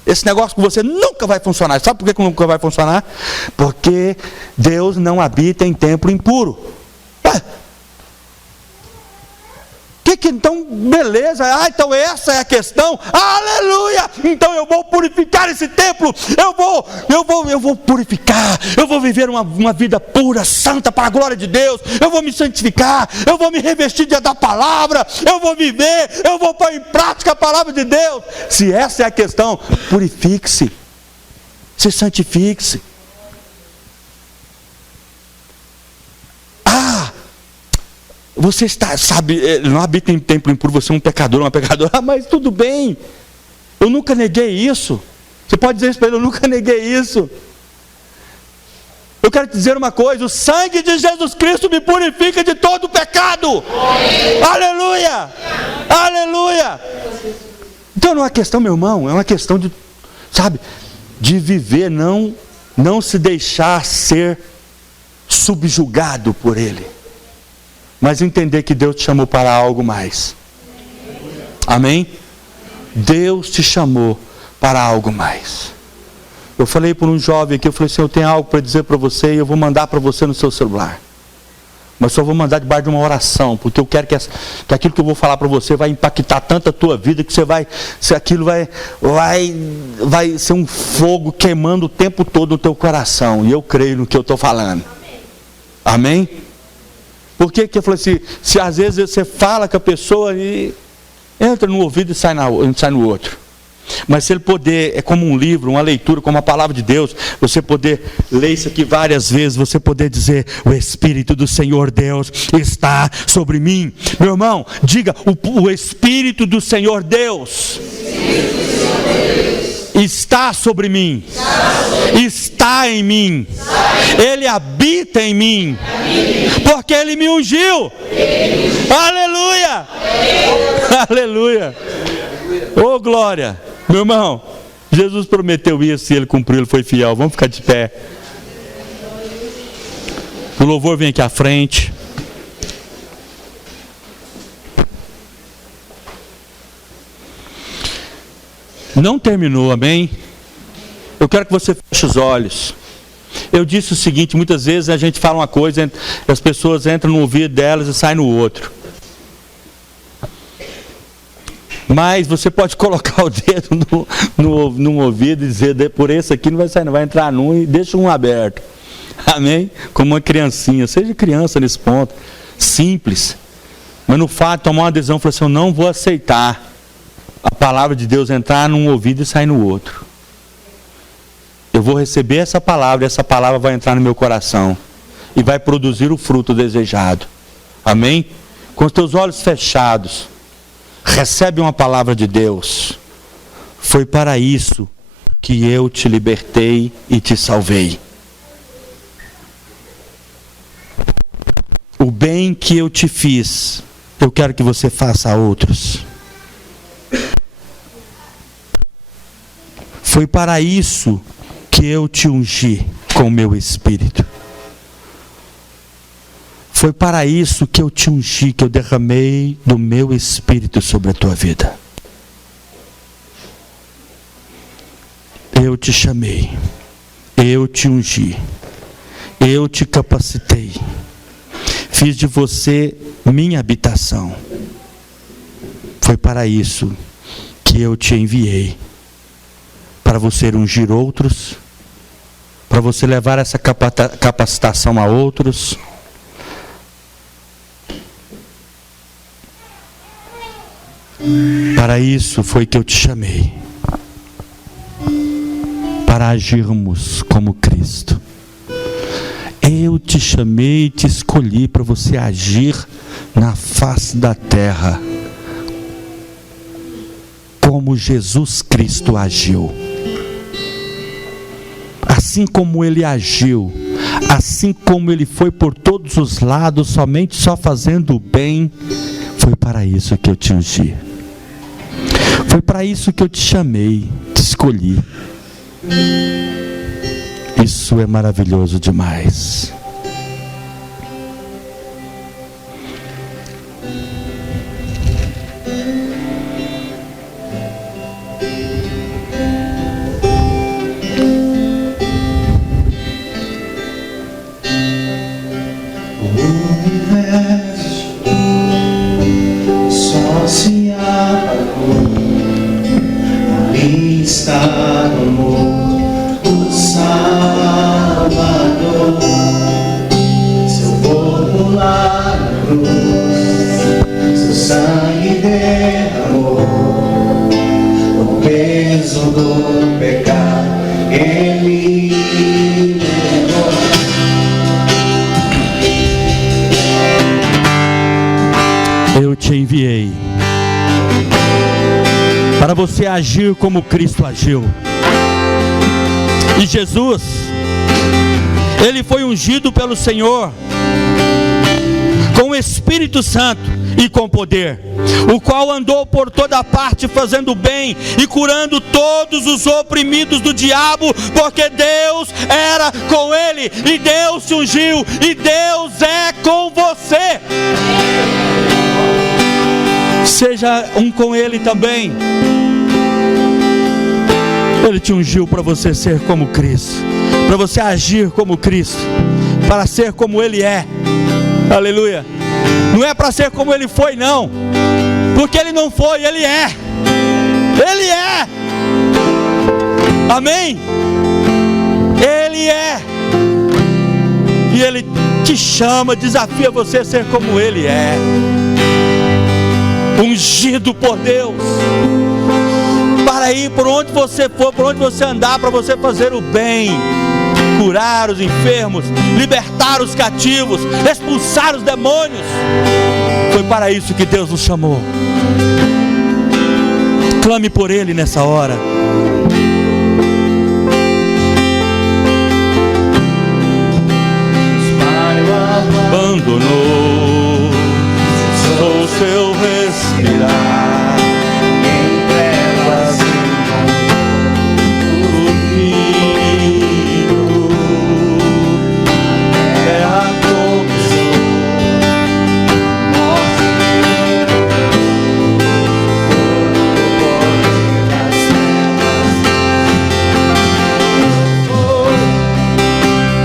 Esse negócio com você nunca vai funcionar. Sabe por que nunca vai funcionar? Porque Deus não habita em templo impuro. Então, beleza, então essa é a questão, aleluia, então eu vou purificar esse templo, eu vou purificar, eu vou viver uma vida pura, santa, para a glória de Deus, eu vou me santificar, eu vou me revestir da palavra, eu vou viver, eu vou pôr em prática a palavra de Deus. Se essa é a questão, purifique-se, se santifique-se. Você não habita em templo impuro, você é um pecador, uma pecadora. Mas tudo bem, eu nunca neguei isso. Você pode dizer isso para ele, eu nunca neguei isso. Eu quero te dizer uma coisa, o sangue de Jesus Cristo me purifica de todo pecado. Aleluia, aleluia. Então não é uma questão, meu irmão, é uma questão de viver, não se deixar ser subjugado por Ele, mas entender que Deus te chamou para algo mais. Amém? Deus te chamou para algo mais. Eu falei para um jovem aqui, eu falei assim, eu tenho algo para dizer para você e eu vou mandar para você no seu celular. Mas só vou mandar debaixo de uma oração, porque eu quero que aquilo que eu vou falar para você vai impactar tanto a tua vida, que aquilo vai ser um fogo queimando o tempo todo no teu coração. E eu creio no que eu estou falando. Amém? Por que eu falei assim, se às vezes você fala com a pessoa e entra no ouvido e sai no outro. Mas se ele poder, é como um livro, uma leitura, como a palavra de Deus, você poder ler isso aqui várias vezes, você poder dizer, o Espírito do Senhor Deus está sobre mim. Meu irmão, diga, o Espírito do Senhor Deus está sobre mim, está em mim, Ele habita em mim, porque Ele me ungiu. Aleluia, aleluia, oh glória. Meu irmão, Jesus prometeu isso e Ele cumpriu, Ele foi fiel. Vamos ficar de pé. O louvor vem aqui à frente. Não terminou, amém? Eu quero que você feche os olhos. Eu disse o seguinte, muitas vezes a gente fala uma coisa, as pessoas entram no ouvido delas e saem no outro. Mas você pode colocar o dedo no ouvido e dizer, por esse aqui não vai sair, não vai entrar num, e deixa um aberto. Amém? Como uma criancinha, seja criança nesse ponto, simples. Mas no fato de tomar uma decisão, eu falei assim, eu não vou aceitar a palavra de Deus entrar num ouvido e sair no outro. Eu vou receber essa palavra e essa palavra vai entrar no meu coração e vai produzir o fruto desejado. Amém? Com os teus olhos fechados, recebe uma palavra de Deus. Foi para isso que eu te libertei e te salvei. O bem que eu te fiz, eu quero que você faça a outros. Foi para isso que eu te ungi com o meu Espírito. Foi para isso que eu te ungi, que eu derramei do meu Espírito sobre a tua vida. Eu te chamei, eu te ungi, eu te capacitei, fiz de você minha habitação. Foi para isso que eu te enviei, para você ungir outros, para você levar essa capacitação a outros. Para isso foi que eu te chamei, para agirmos como Cristo. Eu te chamei e te escolhi para você agir na face da terra, como Jesus Cristo agiu. Assim como Ele agiu, assim como Ele foi por todos os lados, somente só fazendo o bem, foi para isso que eu te ungi. Foi para isso que eu te chamei, te escolhi. Isso é maravilhoso demais. Só se apagou, ali está o amor do Salvador. Seu corpo lá na cruz, seu sangue derramou, o peso do pecado Ele levou. Eu te enviei para você agir como Cristo agiu. E Jesus, Ele foi ungido pelo Senhor com o Espírito Santo e com poder, o qual andou por toda parte fazendo bem e curando todos os oprimidos do diabo, porque Deus era com ele, e Deus te ungiu, e Deus é com você. Seja um com Ele também. Ele te ungiu para você ser como Cristo, para você agir como Cristo, para ser como Ele é. Aleluia. Não é para ser como Ele foi, não, porque Ele não foi, Ele é. Ele é. Amém? Ele é. E Ele te chama, desafia você a ser como Ele é. Ungido por Deus, para ir por onde você for, por onde você andar, para você fazer o bem, curar os enfermos, libertar os cativos, expulsar os demônios. Foi para isso que Deus nos chamou. Clame por Ele nessa hora. Abandonou, sou seu respirar, em trevas dormindo, terra começou,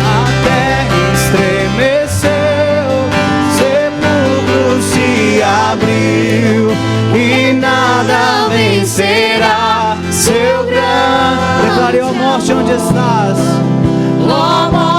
a terra estremeceu, sepulcro se abriu, e nada vencerá seu grande. Declarei a morte onde estás, ó morte.